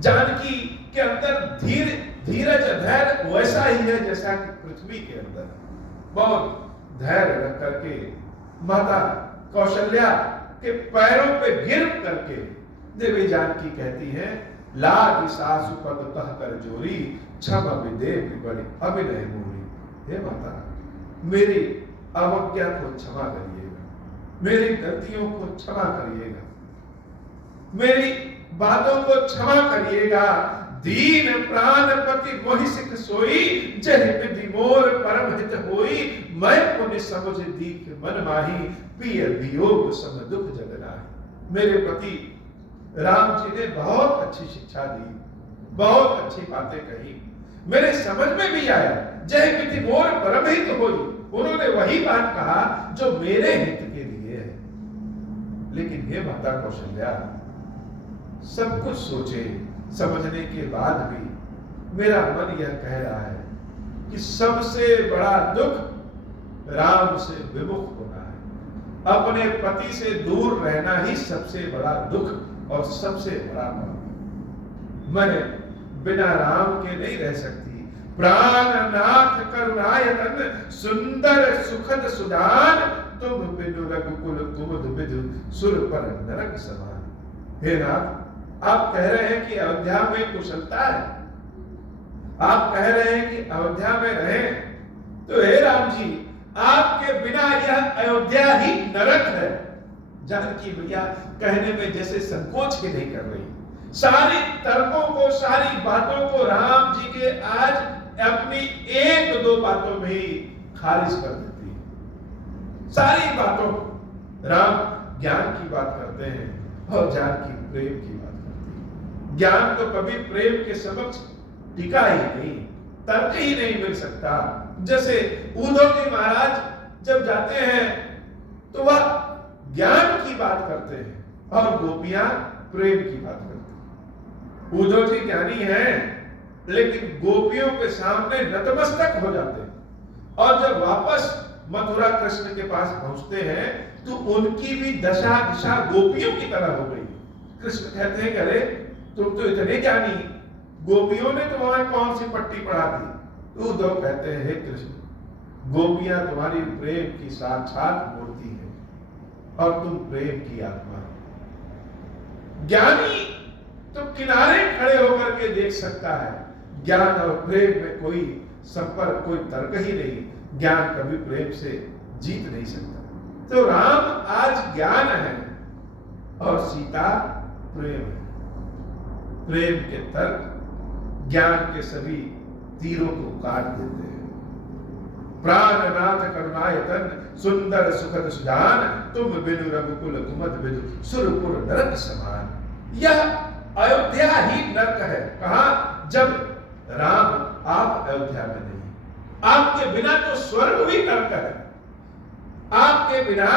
जानकी के अंदर धीरज धैर्य वैसा ही है जैसा कि पृथ्वी के अंदर। बहुत धैर्य रख करके माता कौशल्या के पैरों पे गिर करके देवी जानकी कहती है, लागी सासु पद तह कर जोरी, क्षम विदे बड़ी अभिनय मोरी। हे माता, मेरी अवज्ञा को क्षमा करिएगा, मेरी गलतियों को क्षमा करिएगा, मेरी बातों को क्षमा करिएगा। दीन प्राणपति मोहि सिख सोई, जह विधि मोर परम हित होई। मैं पुण्य समझ दीख मन माही, पिय वियोग सम दुख जग नाहि। मेरे पति राम जी ने बहुत अच्छी शिक्षा दी, बहुत अच्छी बातें कही, मेरे समझ में भी आया। जय विधि मोर परम हित होई, उन्होंने वही बात कहा जो मेरे हित के लिए है। लेकिन हे माता कौशल्या, सब कुछ सोचे समझने के बाद भी मेरा मन यह कह रहा है कि सबसे बड़ा दुख राम से विमुख होना है। अपने पति से दूर रहना ही सबसे बड़ा दुख और सबसे बड़ा पाप। मैं बिना राम के नहीं रह सकती। प्राणनाथ करुणायतन, सुंदर सुखद सुजान, तुम बिनु रघुकुल कुमुद विधु, सुर पर नरक समान। हे नाथ, आप कह रहे हैं कि अयोध्या में कुशलता है, आप कह रहे हैं कि अयोध्या में रहें, तो हे राम जी, आपके बिना यह अयोध्या ही नरक है। जानकी मैया कहने में जैसे संकोच ही नहीं कर रही, सारी तर्कों को, सारी बातों को राम जी के आज अपनी एक दो बातों में ही खारिज कर देती है। सारी बातों राम ज्ञान की बात करते हैं और जानकी प्रेम की बात करती है। ज्ञान तो कभी प्रेम के समक्ष टिका ही नहीं, तर्क ही नहीं मिल सकता। जैसे उद्धव जी महाराज जब जाते हैं तो वह ज्ञान की बात करते हैं और गोपियां प्रेम की बात करती हैं। उद्धव जी ज्ञानी हैं लेकिन गोपियों के सामने नतमस्तक हो जाते हैं और जब वापस मथुरा कृष्ण के पास पहुंचते हैं तो उनकी भी दशा दिशा गोपियों की तरह हो गई। कृष्ण कहते हैं अरे तुम तो इतने ज्ञानी, गोपियों ने तुम्हारे कौन सी पट्टी पढ़ा दी? तो उद्धव कहते हैं हे कृष्ण, गोपियां तुम्हारी प्रेम की साक्षात मूर्ति है और तुम प्रेम की आत्मा हो। ज्ञानी तो किनारे खड़े होकर के देख सकता है, ज्ञान और प्रेम में कोई संपर्क, कोई तर्क ही नहीं। ज्ञान कभी प्रेम से जीत नहीं सकता। तो राम आज ज्ञान है और सीता प्रेम है। प्रेम के तर्क ज्ञान के सभी तीरों को काट देते हैं। प्राणनाथ करुणायतन सुंदर सुखद सुजान, तुम बिनु रघुकुल कुमद बिनु सुरपुर नरक समान। यह अयोध्या ही नरक है। कहा? जब राम आप अयोध्या में नहीं, आपके बिना तो स्वर्ग भी नरक है। आपके बिना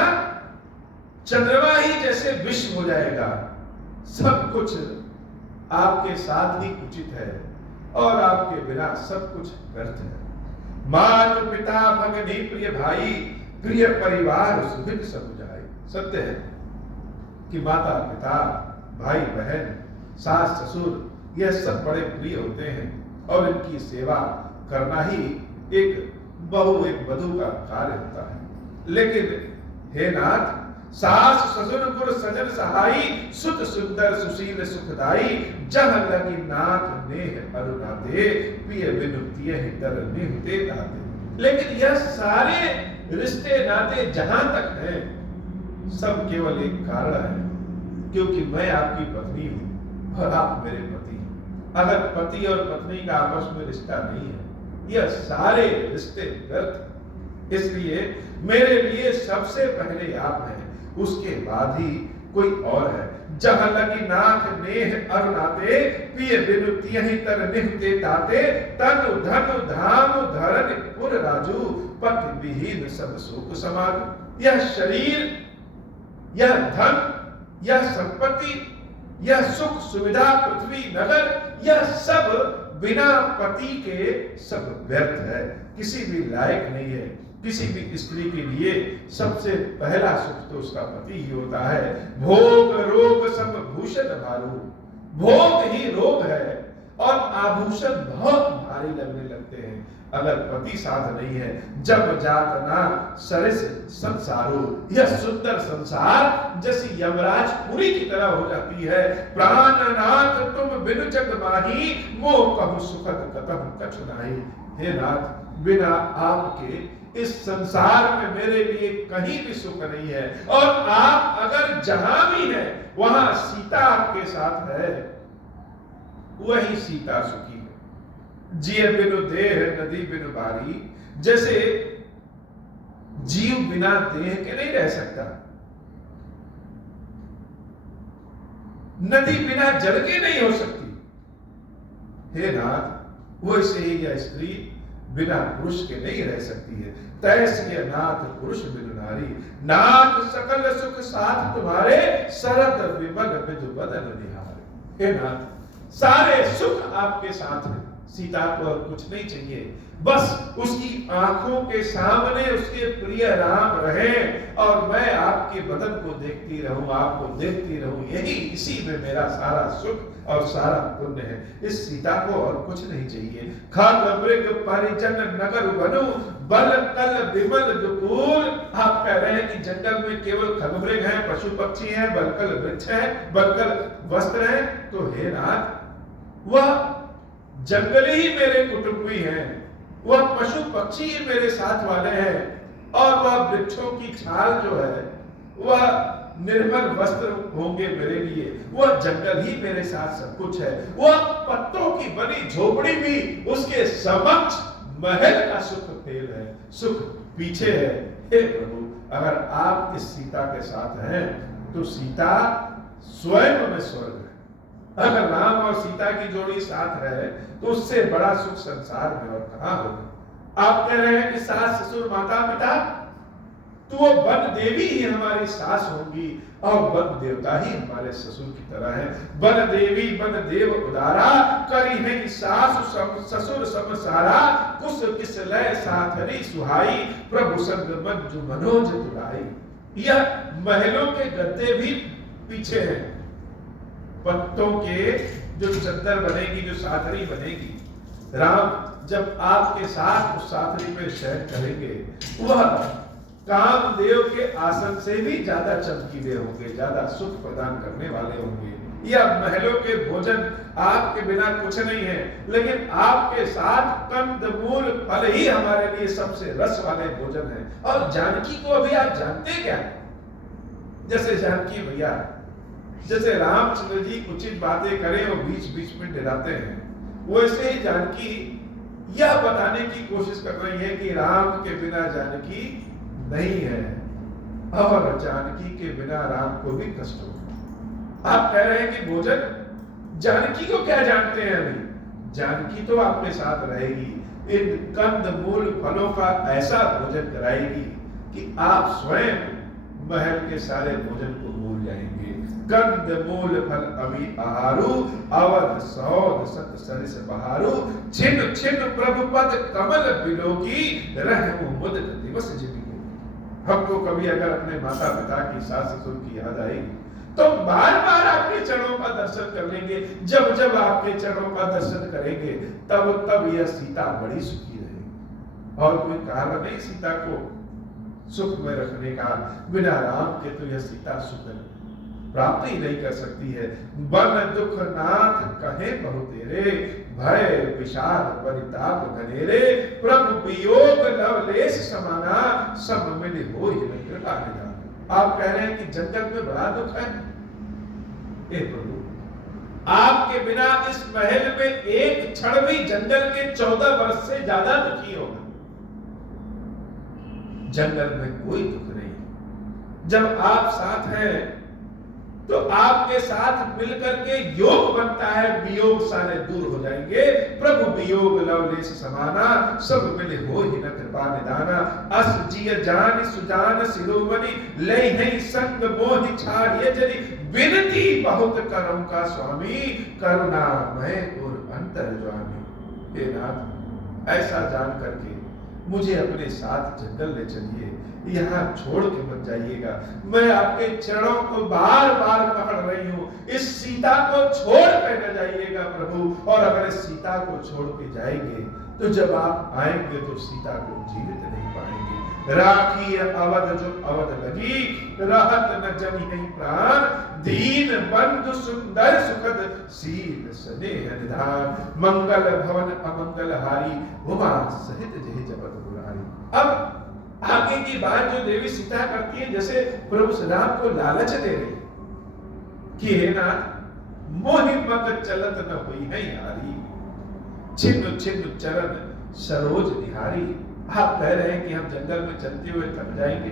चंद्रमा ही जैसे विष हो जाएगा। सब कुछ आपके साथ ही उचित है और आपके बिना सब कुछ व्यर्थ है। मात पिता भगनी प्रिय भाई, प्रिय परिवार सुहित सब जाए। सत्य है कि माता पिता, भाई बहन, सास ससुर यह सब बड़े प्रिय होते हैं और इनकी सेवा करना ही एक बहू, एक वधू का कार्य होता है। लेकिन हे नाथ, सास ससुर गुर सजन सहाई, सुत सुंदर सुशील सुखदाई, जह लगी नाथ नेह अरुणाते, पिय बिनु तियहि तर नेह ते ताते। लेकिन यह सारे रिश्ते नाते जहां तक हैं, सब केवल एक कारण है, क्योंकि मैं आपकी पत्नी हूं और आप मेरे पति हैं। अगर पति और पत्नी का आपस में रिश्ता नहीं है, यह सारे रिश्ते व्यर्थ। इसलिए मेरे लिए सबसे पहले आप हैं, उसके बाद ही कोई और है। जहाँ लगी नाथ नेह अरुणाते, पिय बिनु तियहि तर नेह ते ताते, तनु धनु धाम धरन पुर राजू, पति विहीन सब शोक समाज। यह शरीर, यह धन, यह संपत्ति, यह सुख सुविधा, पृथ्वी नगर, यह सब बिना पति के सब व्यर्थ है, किसी भी लायक नहीं है। किसी भी स्त्री के लिए सबसे पहला सुख तो उसका पति ही होता है। भोग रोग सब भूषण भारू, भोग ही रोग है और आभूषण बहुत भारी लगने लगते हैं अगर पति साथ नहीं है। जब जात ना सरिस संसारो, यह सुंदर संसार जैसी यमराज पुरी की तरह हो जाती है। प्राणनाथ तुम बिनु जग माही, मोह कहु सुखद कतहु कछु नाहि। हे नाथ, बिना आपके इस संसार में मेरे लिए कहीं भी सुख नहीं है और आप अगर जहां भी हैं वहां सीता आपके साथ है, वही सीता सुखी है। जिय बिनु देह नदी बिनु बारी, जैसे जीव बिना देह के नहीं रह सकता, नदी बिना जल के नहीं हो सकती। हे नाथ, वैसे ही यह स्त्री बिना पुरुष के नहीं रह सकती है। तैसे नाथ पुरुष बिनु नारी, नाथ सकल सुख साथ तुम्हारे, शरद विमल विधु बदन निहारे। हे नाथ, सारे सुख आपके साथ हैं। सीता को और कुछ नहीं चाहिए, बस उसकी आंखों के सामने उसके प्रिय राम रहे और मैं आपके बदन को देखती रहूं, आपको देखती रहूं। यही, इसी में मेरा सारा सुख और सारा पुण्य है। इस सीता को और कुछ नहीं चाहिए। खग मृग परिजन नगर बनु, बल कल विमल दुकूल। आप कह रहे हैं कि जंगल में केवल खग मृग हैं, पशु पक्षी हैं, बलकल वृक्ष हैं, बलकल वस्त्र हैं। तो हे नाथ, वह जंगल ही मेरे कुटुंबी हैं, वह पशु पक्षी ही मेरे साथ वाले हैं और वह वृक्षों की छाल जो है वह निर्मल वस्त्र होंगे मेरे लिए, वह जंगल ही मेरे साथ सब कुछ है, वह पत्तों की बनी झोपड़ी भी उसके समक्ष महल का सुख फेल है, सुख पीछे है। हे प्रभु, अगर आप इस सीता के साथ हैं तो सीता स्वयं में स्वर्ग है। अगर राम और सीता की जोड़ी साथ रहे तो उससे बड़ा सुख संसार में और कहां होगा। आप कह रहे हैं कि सास ससुर माता पिता, तो वो वन देवी ही हमारी सास होंगी और वन देवता ही हमारे ससुर की तरह है। वन देवी वन देव उदारा, करी है सास ससुर सम सारा, कुस किस लय साथरी सुहाई, प्रभु संग मंजु मनोज तुलाई। यह महलों के गद्दे भी पीछे हैं, पत्तों के जो चद्दर बनेगी, जो साथरी बनेगी, राम जब आपके साथ उस साथरी में शयन करेंगे, वह कामदेव के आसन से भी ज्यादा चमकीले होंगे, ज्यादा सुख प्रदान करने वाले होंगे। यह महलों के भोजन आपके बिना कुछ नहीं है, लेकिन आपके साथ कंदमूल फल ही हमारे लिए सबसे रस वाले भोजन है। और जानकी को अभी आप जानते क्या? जैसे जानकी भैया, जैसे रामचंद्र जी उचित बातें करें और बीच बीच में डराते हैं, वैसे ही जानकी यह बताने की कोशिश कर रही है कि राम के बिना जानकी नहीं है और जानकी के बिना राम को भी कष्ट होगा। आप कह रहे हैं कि भोजन, जानकी को क्या जानते हैं अभी? जानकी तो आपके साथ रहेगी, इन कंद मूल फलों का ऐसा भोजन कराएगी कि आप स्वयं महल के सारे भोजन को भूल जाएंगे। कंद मूल फल अभी आहारू, अवध सौद सत सरिस बहारू, छिन छिन प्रभु पद कमल बिलोकी, रहमु मुदित दिवस जिबी। हमको कभी अगर अपने माता पिता की, सास ससुर की याद आएगी तो बार बार आपके चरणों का दर्शन कर लेंगे। जब जब आपके चरणों का दर्शन करेंगे तब तब यह सीता बड़ी सुखी रहेगी। और कोई कारण नहीं सीता को सुख में रखने का, बिना राम के तो यह सीता सुख प्राप्त ही नहीं कर सकती है। वन दुख नाथ कहे बहु तेरे, भय विषाद परिताप घनेरे, प्रभु वियोग लवलेश समाना, सब मिले हो ही कृपा निधान। आप कह रहे हैं कि जंगल में बड़ा दुख है। हे प्रभु, आपके बिना इस महल में एक क्षण भी जंगल के 14 वर्ष से ज्यादा दुखी होगा। जंगल में कोई दुख नहीं। जब आप साथ हैं तो आपके साथ मिलकर के योग बनता है, वियोग सारे दूर हो जाएंगे। प्रभु वियोग लवलेश समाना, सब मिले हो ही न कृपा निदाना। अस जिय जान सुजान शिरोमणि, ले है संग मोहि छाड़िए जरी, विनती बहुत करम का स्वामी, करुणा मैं और अंतर्ज्वामी। हे नाथ, ऐसा जान करके मुझे अपने साथ जंगल ले चलिए, यहाँ छोड़ के मत जाइएगा। मैं आपके चरणों को बार बार पकड़ रही हूँ, इस सीता को छोड़ कर न जाइएगा प्रभु। और अगर इस सीता को छोड़ के जाएंगे तो जब आप आएंगे तो सीता को जीवित नहीं पाएंगे। राखी अवध जो अवध लगी, रहत न जनी नहीं प्राण, दीन बंधु सुंदर सुखद, सील स्नेह निधान, मंगल भवन अमंगल हारी, उमा सहित जय जपत मुरारी। अब आगे की बात जो देवी सीता करती है, जैसे प्रभु श्री राम को लालच दे रही कि हे नाथ, मोहि मत चलत न हुई है यारी, छिन्न छिन्न चरण सरोज निहारी। आप कह रहे हैं कि हम जंगल में चलते हुए थक जाएंगे,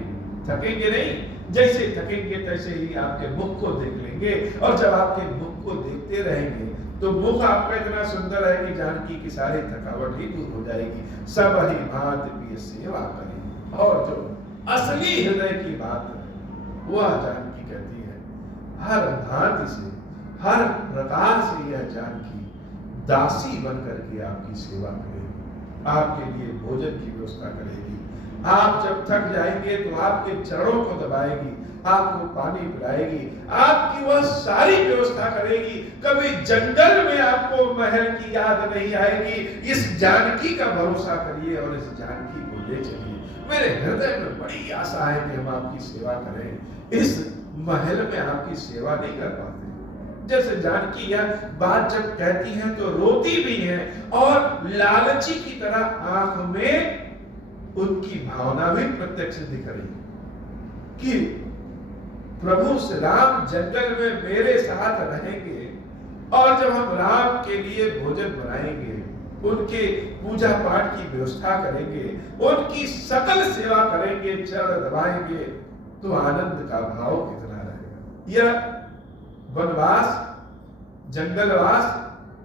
थकेंगे नहीं। जैसे थकेंगे तैसे ही आपके मुख को देख लेंगे, और जब आपके मुख को देखते रहेंगे तो मुख आपका इतना सुंदर है कि जानकी की सारी थकावट ही दूर हो जाएगी। सब ही भांति पिय सेवा करें। और जो असली हृदय की बात है वह जानकी कहती है, हर भांति से, हर प्रकार से यह जानकी दासी बनकर के आपकी सेवा करेगी, आपके लिए भोजन की व्यवस्था करेगी। आप जब थक जाएंगे तो आपके चरणों को दबाएगी, आपको पानी पिलाएगी, आपकी वह सारी व्यवस्था करेगी। कभी जंगल में आपको महल की याद नहीं आएगी। इस जानकी का भरोसा करिए और इस जानकी को ले चलिए। मेरे हृदय में बड़ी आशा है कि हम आपकी सेवा करें। इस महल में आपकी सेवा नहीं कर पाते। जैसे जानकी यह बात जब कहती है तो रोती भी है, और लालची की तरह आंख में उनकी भावना भी प्रत्यक्ष दिख रही कि प्रभु श्री राम जंगल में मेरे साथ रहेंगे और जब हम राम के लिए भोजन बनाएंगे, उनके पूजा पाठ की व्यवस्था करेंगे, उनकी सकल सेवा करेंगे, चरण दबाएंगे, तो आनंद का भाव कितना रहेगा। यह वनवास, जंगलवास,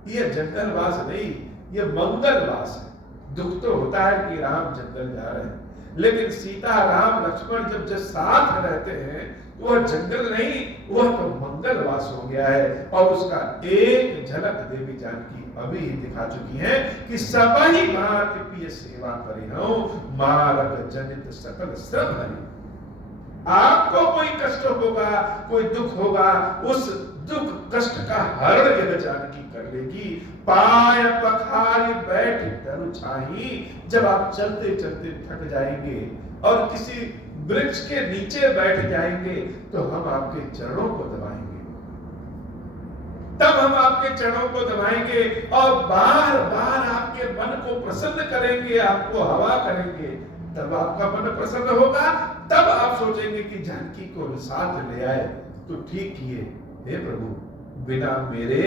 यह जंगलवास नहीं, यह मंगलवास है। दुख तो होता है कि राम जंगल जा रहे हैं, लेकिन सीता, राम, लक्ष्मण जब साथ रहते हैं, वह जंगल नहीं, वह तो मंगलवास हो गया है। और उसका एक झलक देवी जानकी अभी ही दिखा चुकी है कि सबही मात पिय सेवा करे हो, मारग जनित सकल श्रम हरि। आपको कोई कष्ट होगा, कोई दुख होगा, उस दुख कष्ट का हरण यह जानकी कर लेगी। पाय पखारी बैठ तनु छाही, जब आप चलते चलते थक जाएंगे और किसी वृक्ष के नीचे बैठ जाएंगे, तो हम आपके चरणों को दबाएंगे, तब हम आपके चरणों को दबाएंगे और बार बार आपके मन को प्रसन्न करेंगे, आपको हवा करेंगे। तब आपका मन प्रसन्न होगा, तब आप सोचेंगे कि जानकी को साथ ले आए तो ठीक किए। हे प्रभु, बिना मेरे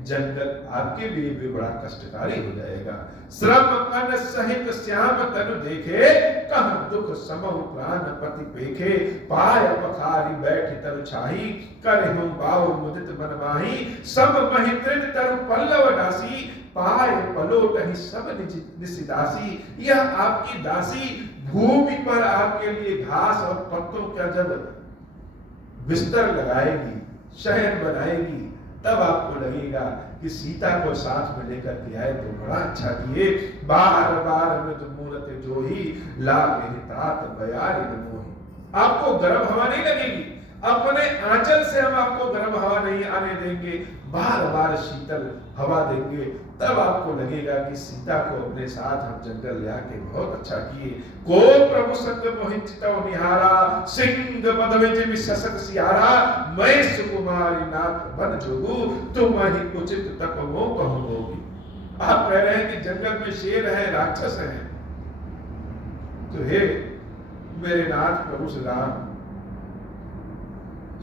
जंगल आपके लिए भी बड़ा कष्टकारी हो जाएगा। श्रम कन सहित श्याम तनु देखे, कह दुख समहु प्राण पति पेखे। पाय पखारी बैठ तरु छाही, करहु बाहु मुदित मन माही। सब महित्रित तरु पल्लव दासी, पाय पलोटहि सब निसिदासी। यह आपकी दासी भूमि पर आपके लिए घास और पत्तों का जब बिस्तर लगाएगी, शहर बनाएगी, तब आपको लगेगा कि सीता को साथ में लेकर के आए तो बड़ा अच्छा किए। बार बार मृद मूरत जो ही लागे तात बयारी न मोही। आपको गर्म हवा नहीं लगेगी, अपने आंचल से हम आपको गर्म हवा नहीं आने देंगे, बार बार शीतल हवा देंगे। तब आपको लगेगा कि सीता को अपने साथ हम जंगल ले आके बहुत अच्छा किए। को प्रभु संग मोहि चितौ निहारा, सिंह मदविज विशसक सियारा। मैं सुकुमारी नाथ बन जोगू, तुम ही उचित तप वो कहूंगी। आप कह रहे हैं कि जंगल में शेर है, राक्षस है, तो हे मेरे नाथ प्रभु श्री राम,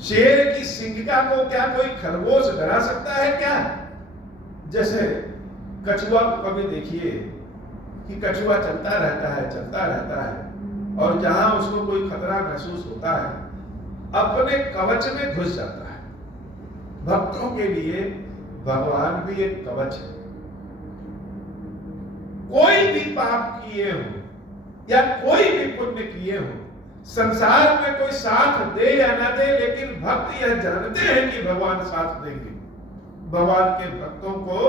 शेर की सिंगिका को क्या कोई खरगोश डरा सकता है क्या? जैसे कछुआ को कभी देखिए कि कछुआ चलता रहता है, और जहां उसको कोई खतरा महसूस होता है, अपने कवच में घुस जाता है। भक्तों के लिए भगवान भी एक कवच है। कोई भी पाप किए हो या कोई भी पुण्य किए हो, संसार में कोई साथ दे या ना दे, लेकिन भक्त यह जानते हैं कि भगवान साथ देंगे। भगवान के भक्तों को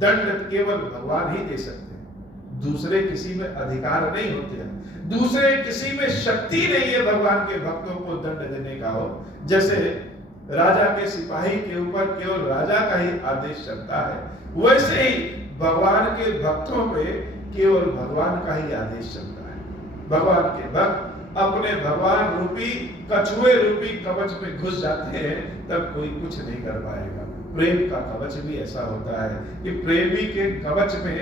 दंड केवल भगवान ही दे सकते हैं, दूसरे किसी में अधिकार नहीं होते हैं, दूसरे किसी में शक्ति नहीं है भगवान के भक्तों को दंड देने का हो। जैसे राजा के सिपाही के ऊपर केवल राजा का ही आदेश चलता है, वैसे ही भगवान के भक्तों पे केवल भगवान का ही आदेश चलता है। भगवान के भक्त अपने भगवान रूपी कछुए रूपी कवच में घुस जाते हैं, तब कोई कुछ नहीं कर पाएगा। प्रेम का कवच भी ऐसा होता है कि प्रेमी के कवच में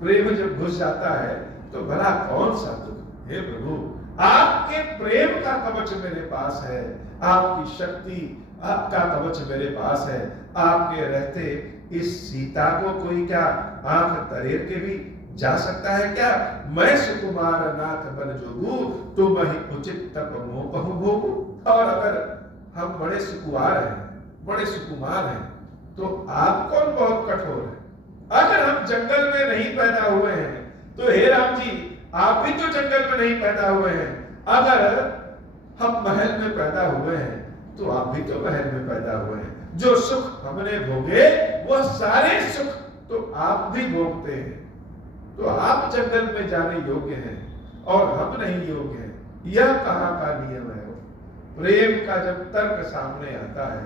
प्रेम जब घुस जाता है तो भला कौन सा दुख। हे प्रभु, आपके प्रेम का कवच मेरे पास है, आपकी शक्ति, आपका कवच मेरे पास है। आपके रहते इस सीता को कोई क्या आंख तरेर के भी जा सकता है क्या? मैं सुकुमार नाथ बन जोगू, तुम ही उचित तप मोह कहूं भोगू। और अगर हम बड़े सुकुमार हैं, बड़े सुकुमार हैं, तो आप कौन बहुत कठोर है? अगर हम जंगल में नहीं पैदा हुए हैं, तो हे राम जी, आप भी तो जंगल में नहीं पैदा हुए हैं। अगर हम महल में पैदा हुए हैं, तो आप भी तो महल में पैदा हुए हैं। जो सुख हमने भोगे, वह सारे सुख तो आप भी भोगते हैं। तो आप जंगल में जाने योग्य हैं और हम नहीं योग्य हैं। यह कहां का नियम है? प्रेम का जब तर्क सामने आता है,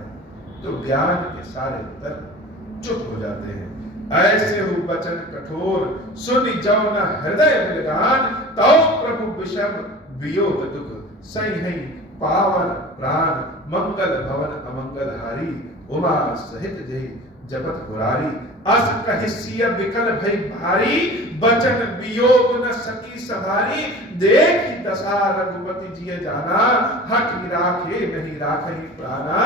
तो ज्ञान के सारे तर्क चुप हो जाते हैं। ऐसे हो वचन कठोर, सुनि जाओ न हृदय विलगान। तौ प्रभु विषम वियोग दुख, सही है पावन प्राण। मंगल भवन अमंगल हारी, उमा सहित जय जपत पुरारी। अस कहिसिय बिकल भई भारी, बचन वियोग न सकी सवारी। देखी दशा रघुपति जिय जाना, हठि राखे नहीं राखहि प्राणा।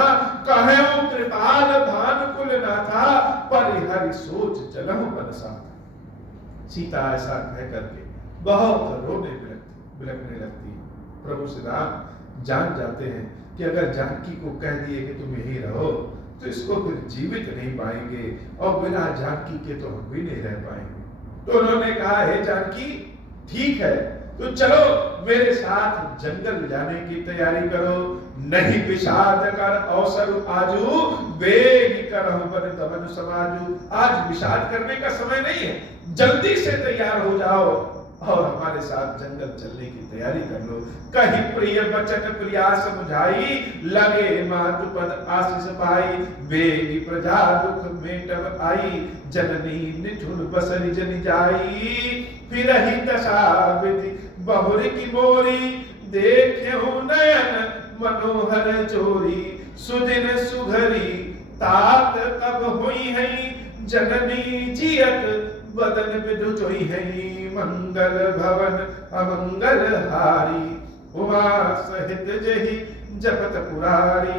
कहऊँ कृपाल भानुकुल नाथा, परिहरि सोच चलहु मन साथा। सीता ऐसा कह करके बहुत रोने बिलखने लगती है। प्रभु श्री राम जान जाते हैं कि अगर जानकी को कह दिए कि तुम यहीं रहो तो इसको फिर जीवित नहीं पाएंगे, और बिना जानकी के तो हम भी नहीं रह पाएंगे। तो उन्होंने कहा, हे जानकी ठीक है, तो चलो मेरे साथ जंगल जाने की तैयारी करो। नहीं विषाद कर अवसर आजू, वेग करहु बन दमन समाजू। आज विषाद करने का समय नहीं है, जल्दी से तैयार हो जाओ और हमारे साथ जंगल चलने की तैयारी कर लो। कहीं प्रिय वचन प्रियास बुझाई, लगे मातु पद आशीष पाई। बेगी प्रजा दुख मेटब आई, जननी निठुर बसरी जन जाई। फिर ही दशा विधि बहुरी की मोरी, देख्यहु नयन मनोहर चोरी। सुदिन सुघरी तात तब हुई है, जननी जियत बदन विधु जोई है। मंगल भवन अमंगल हारी, उमा सहित जही जपत पुरारी।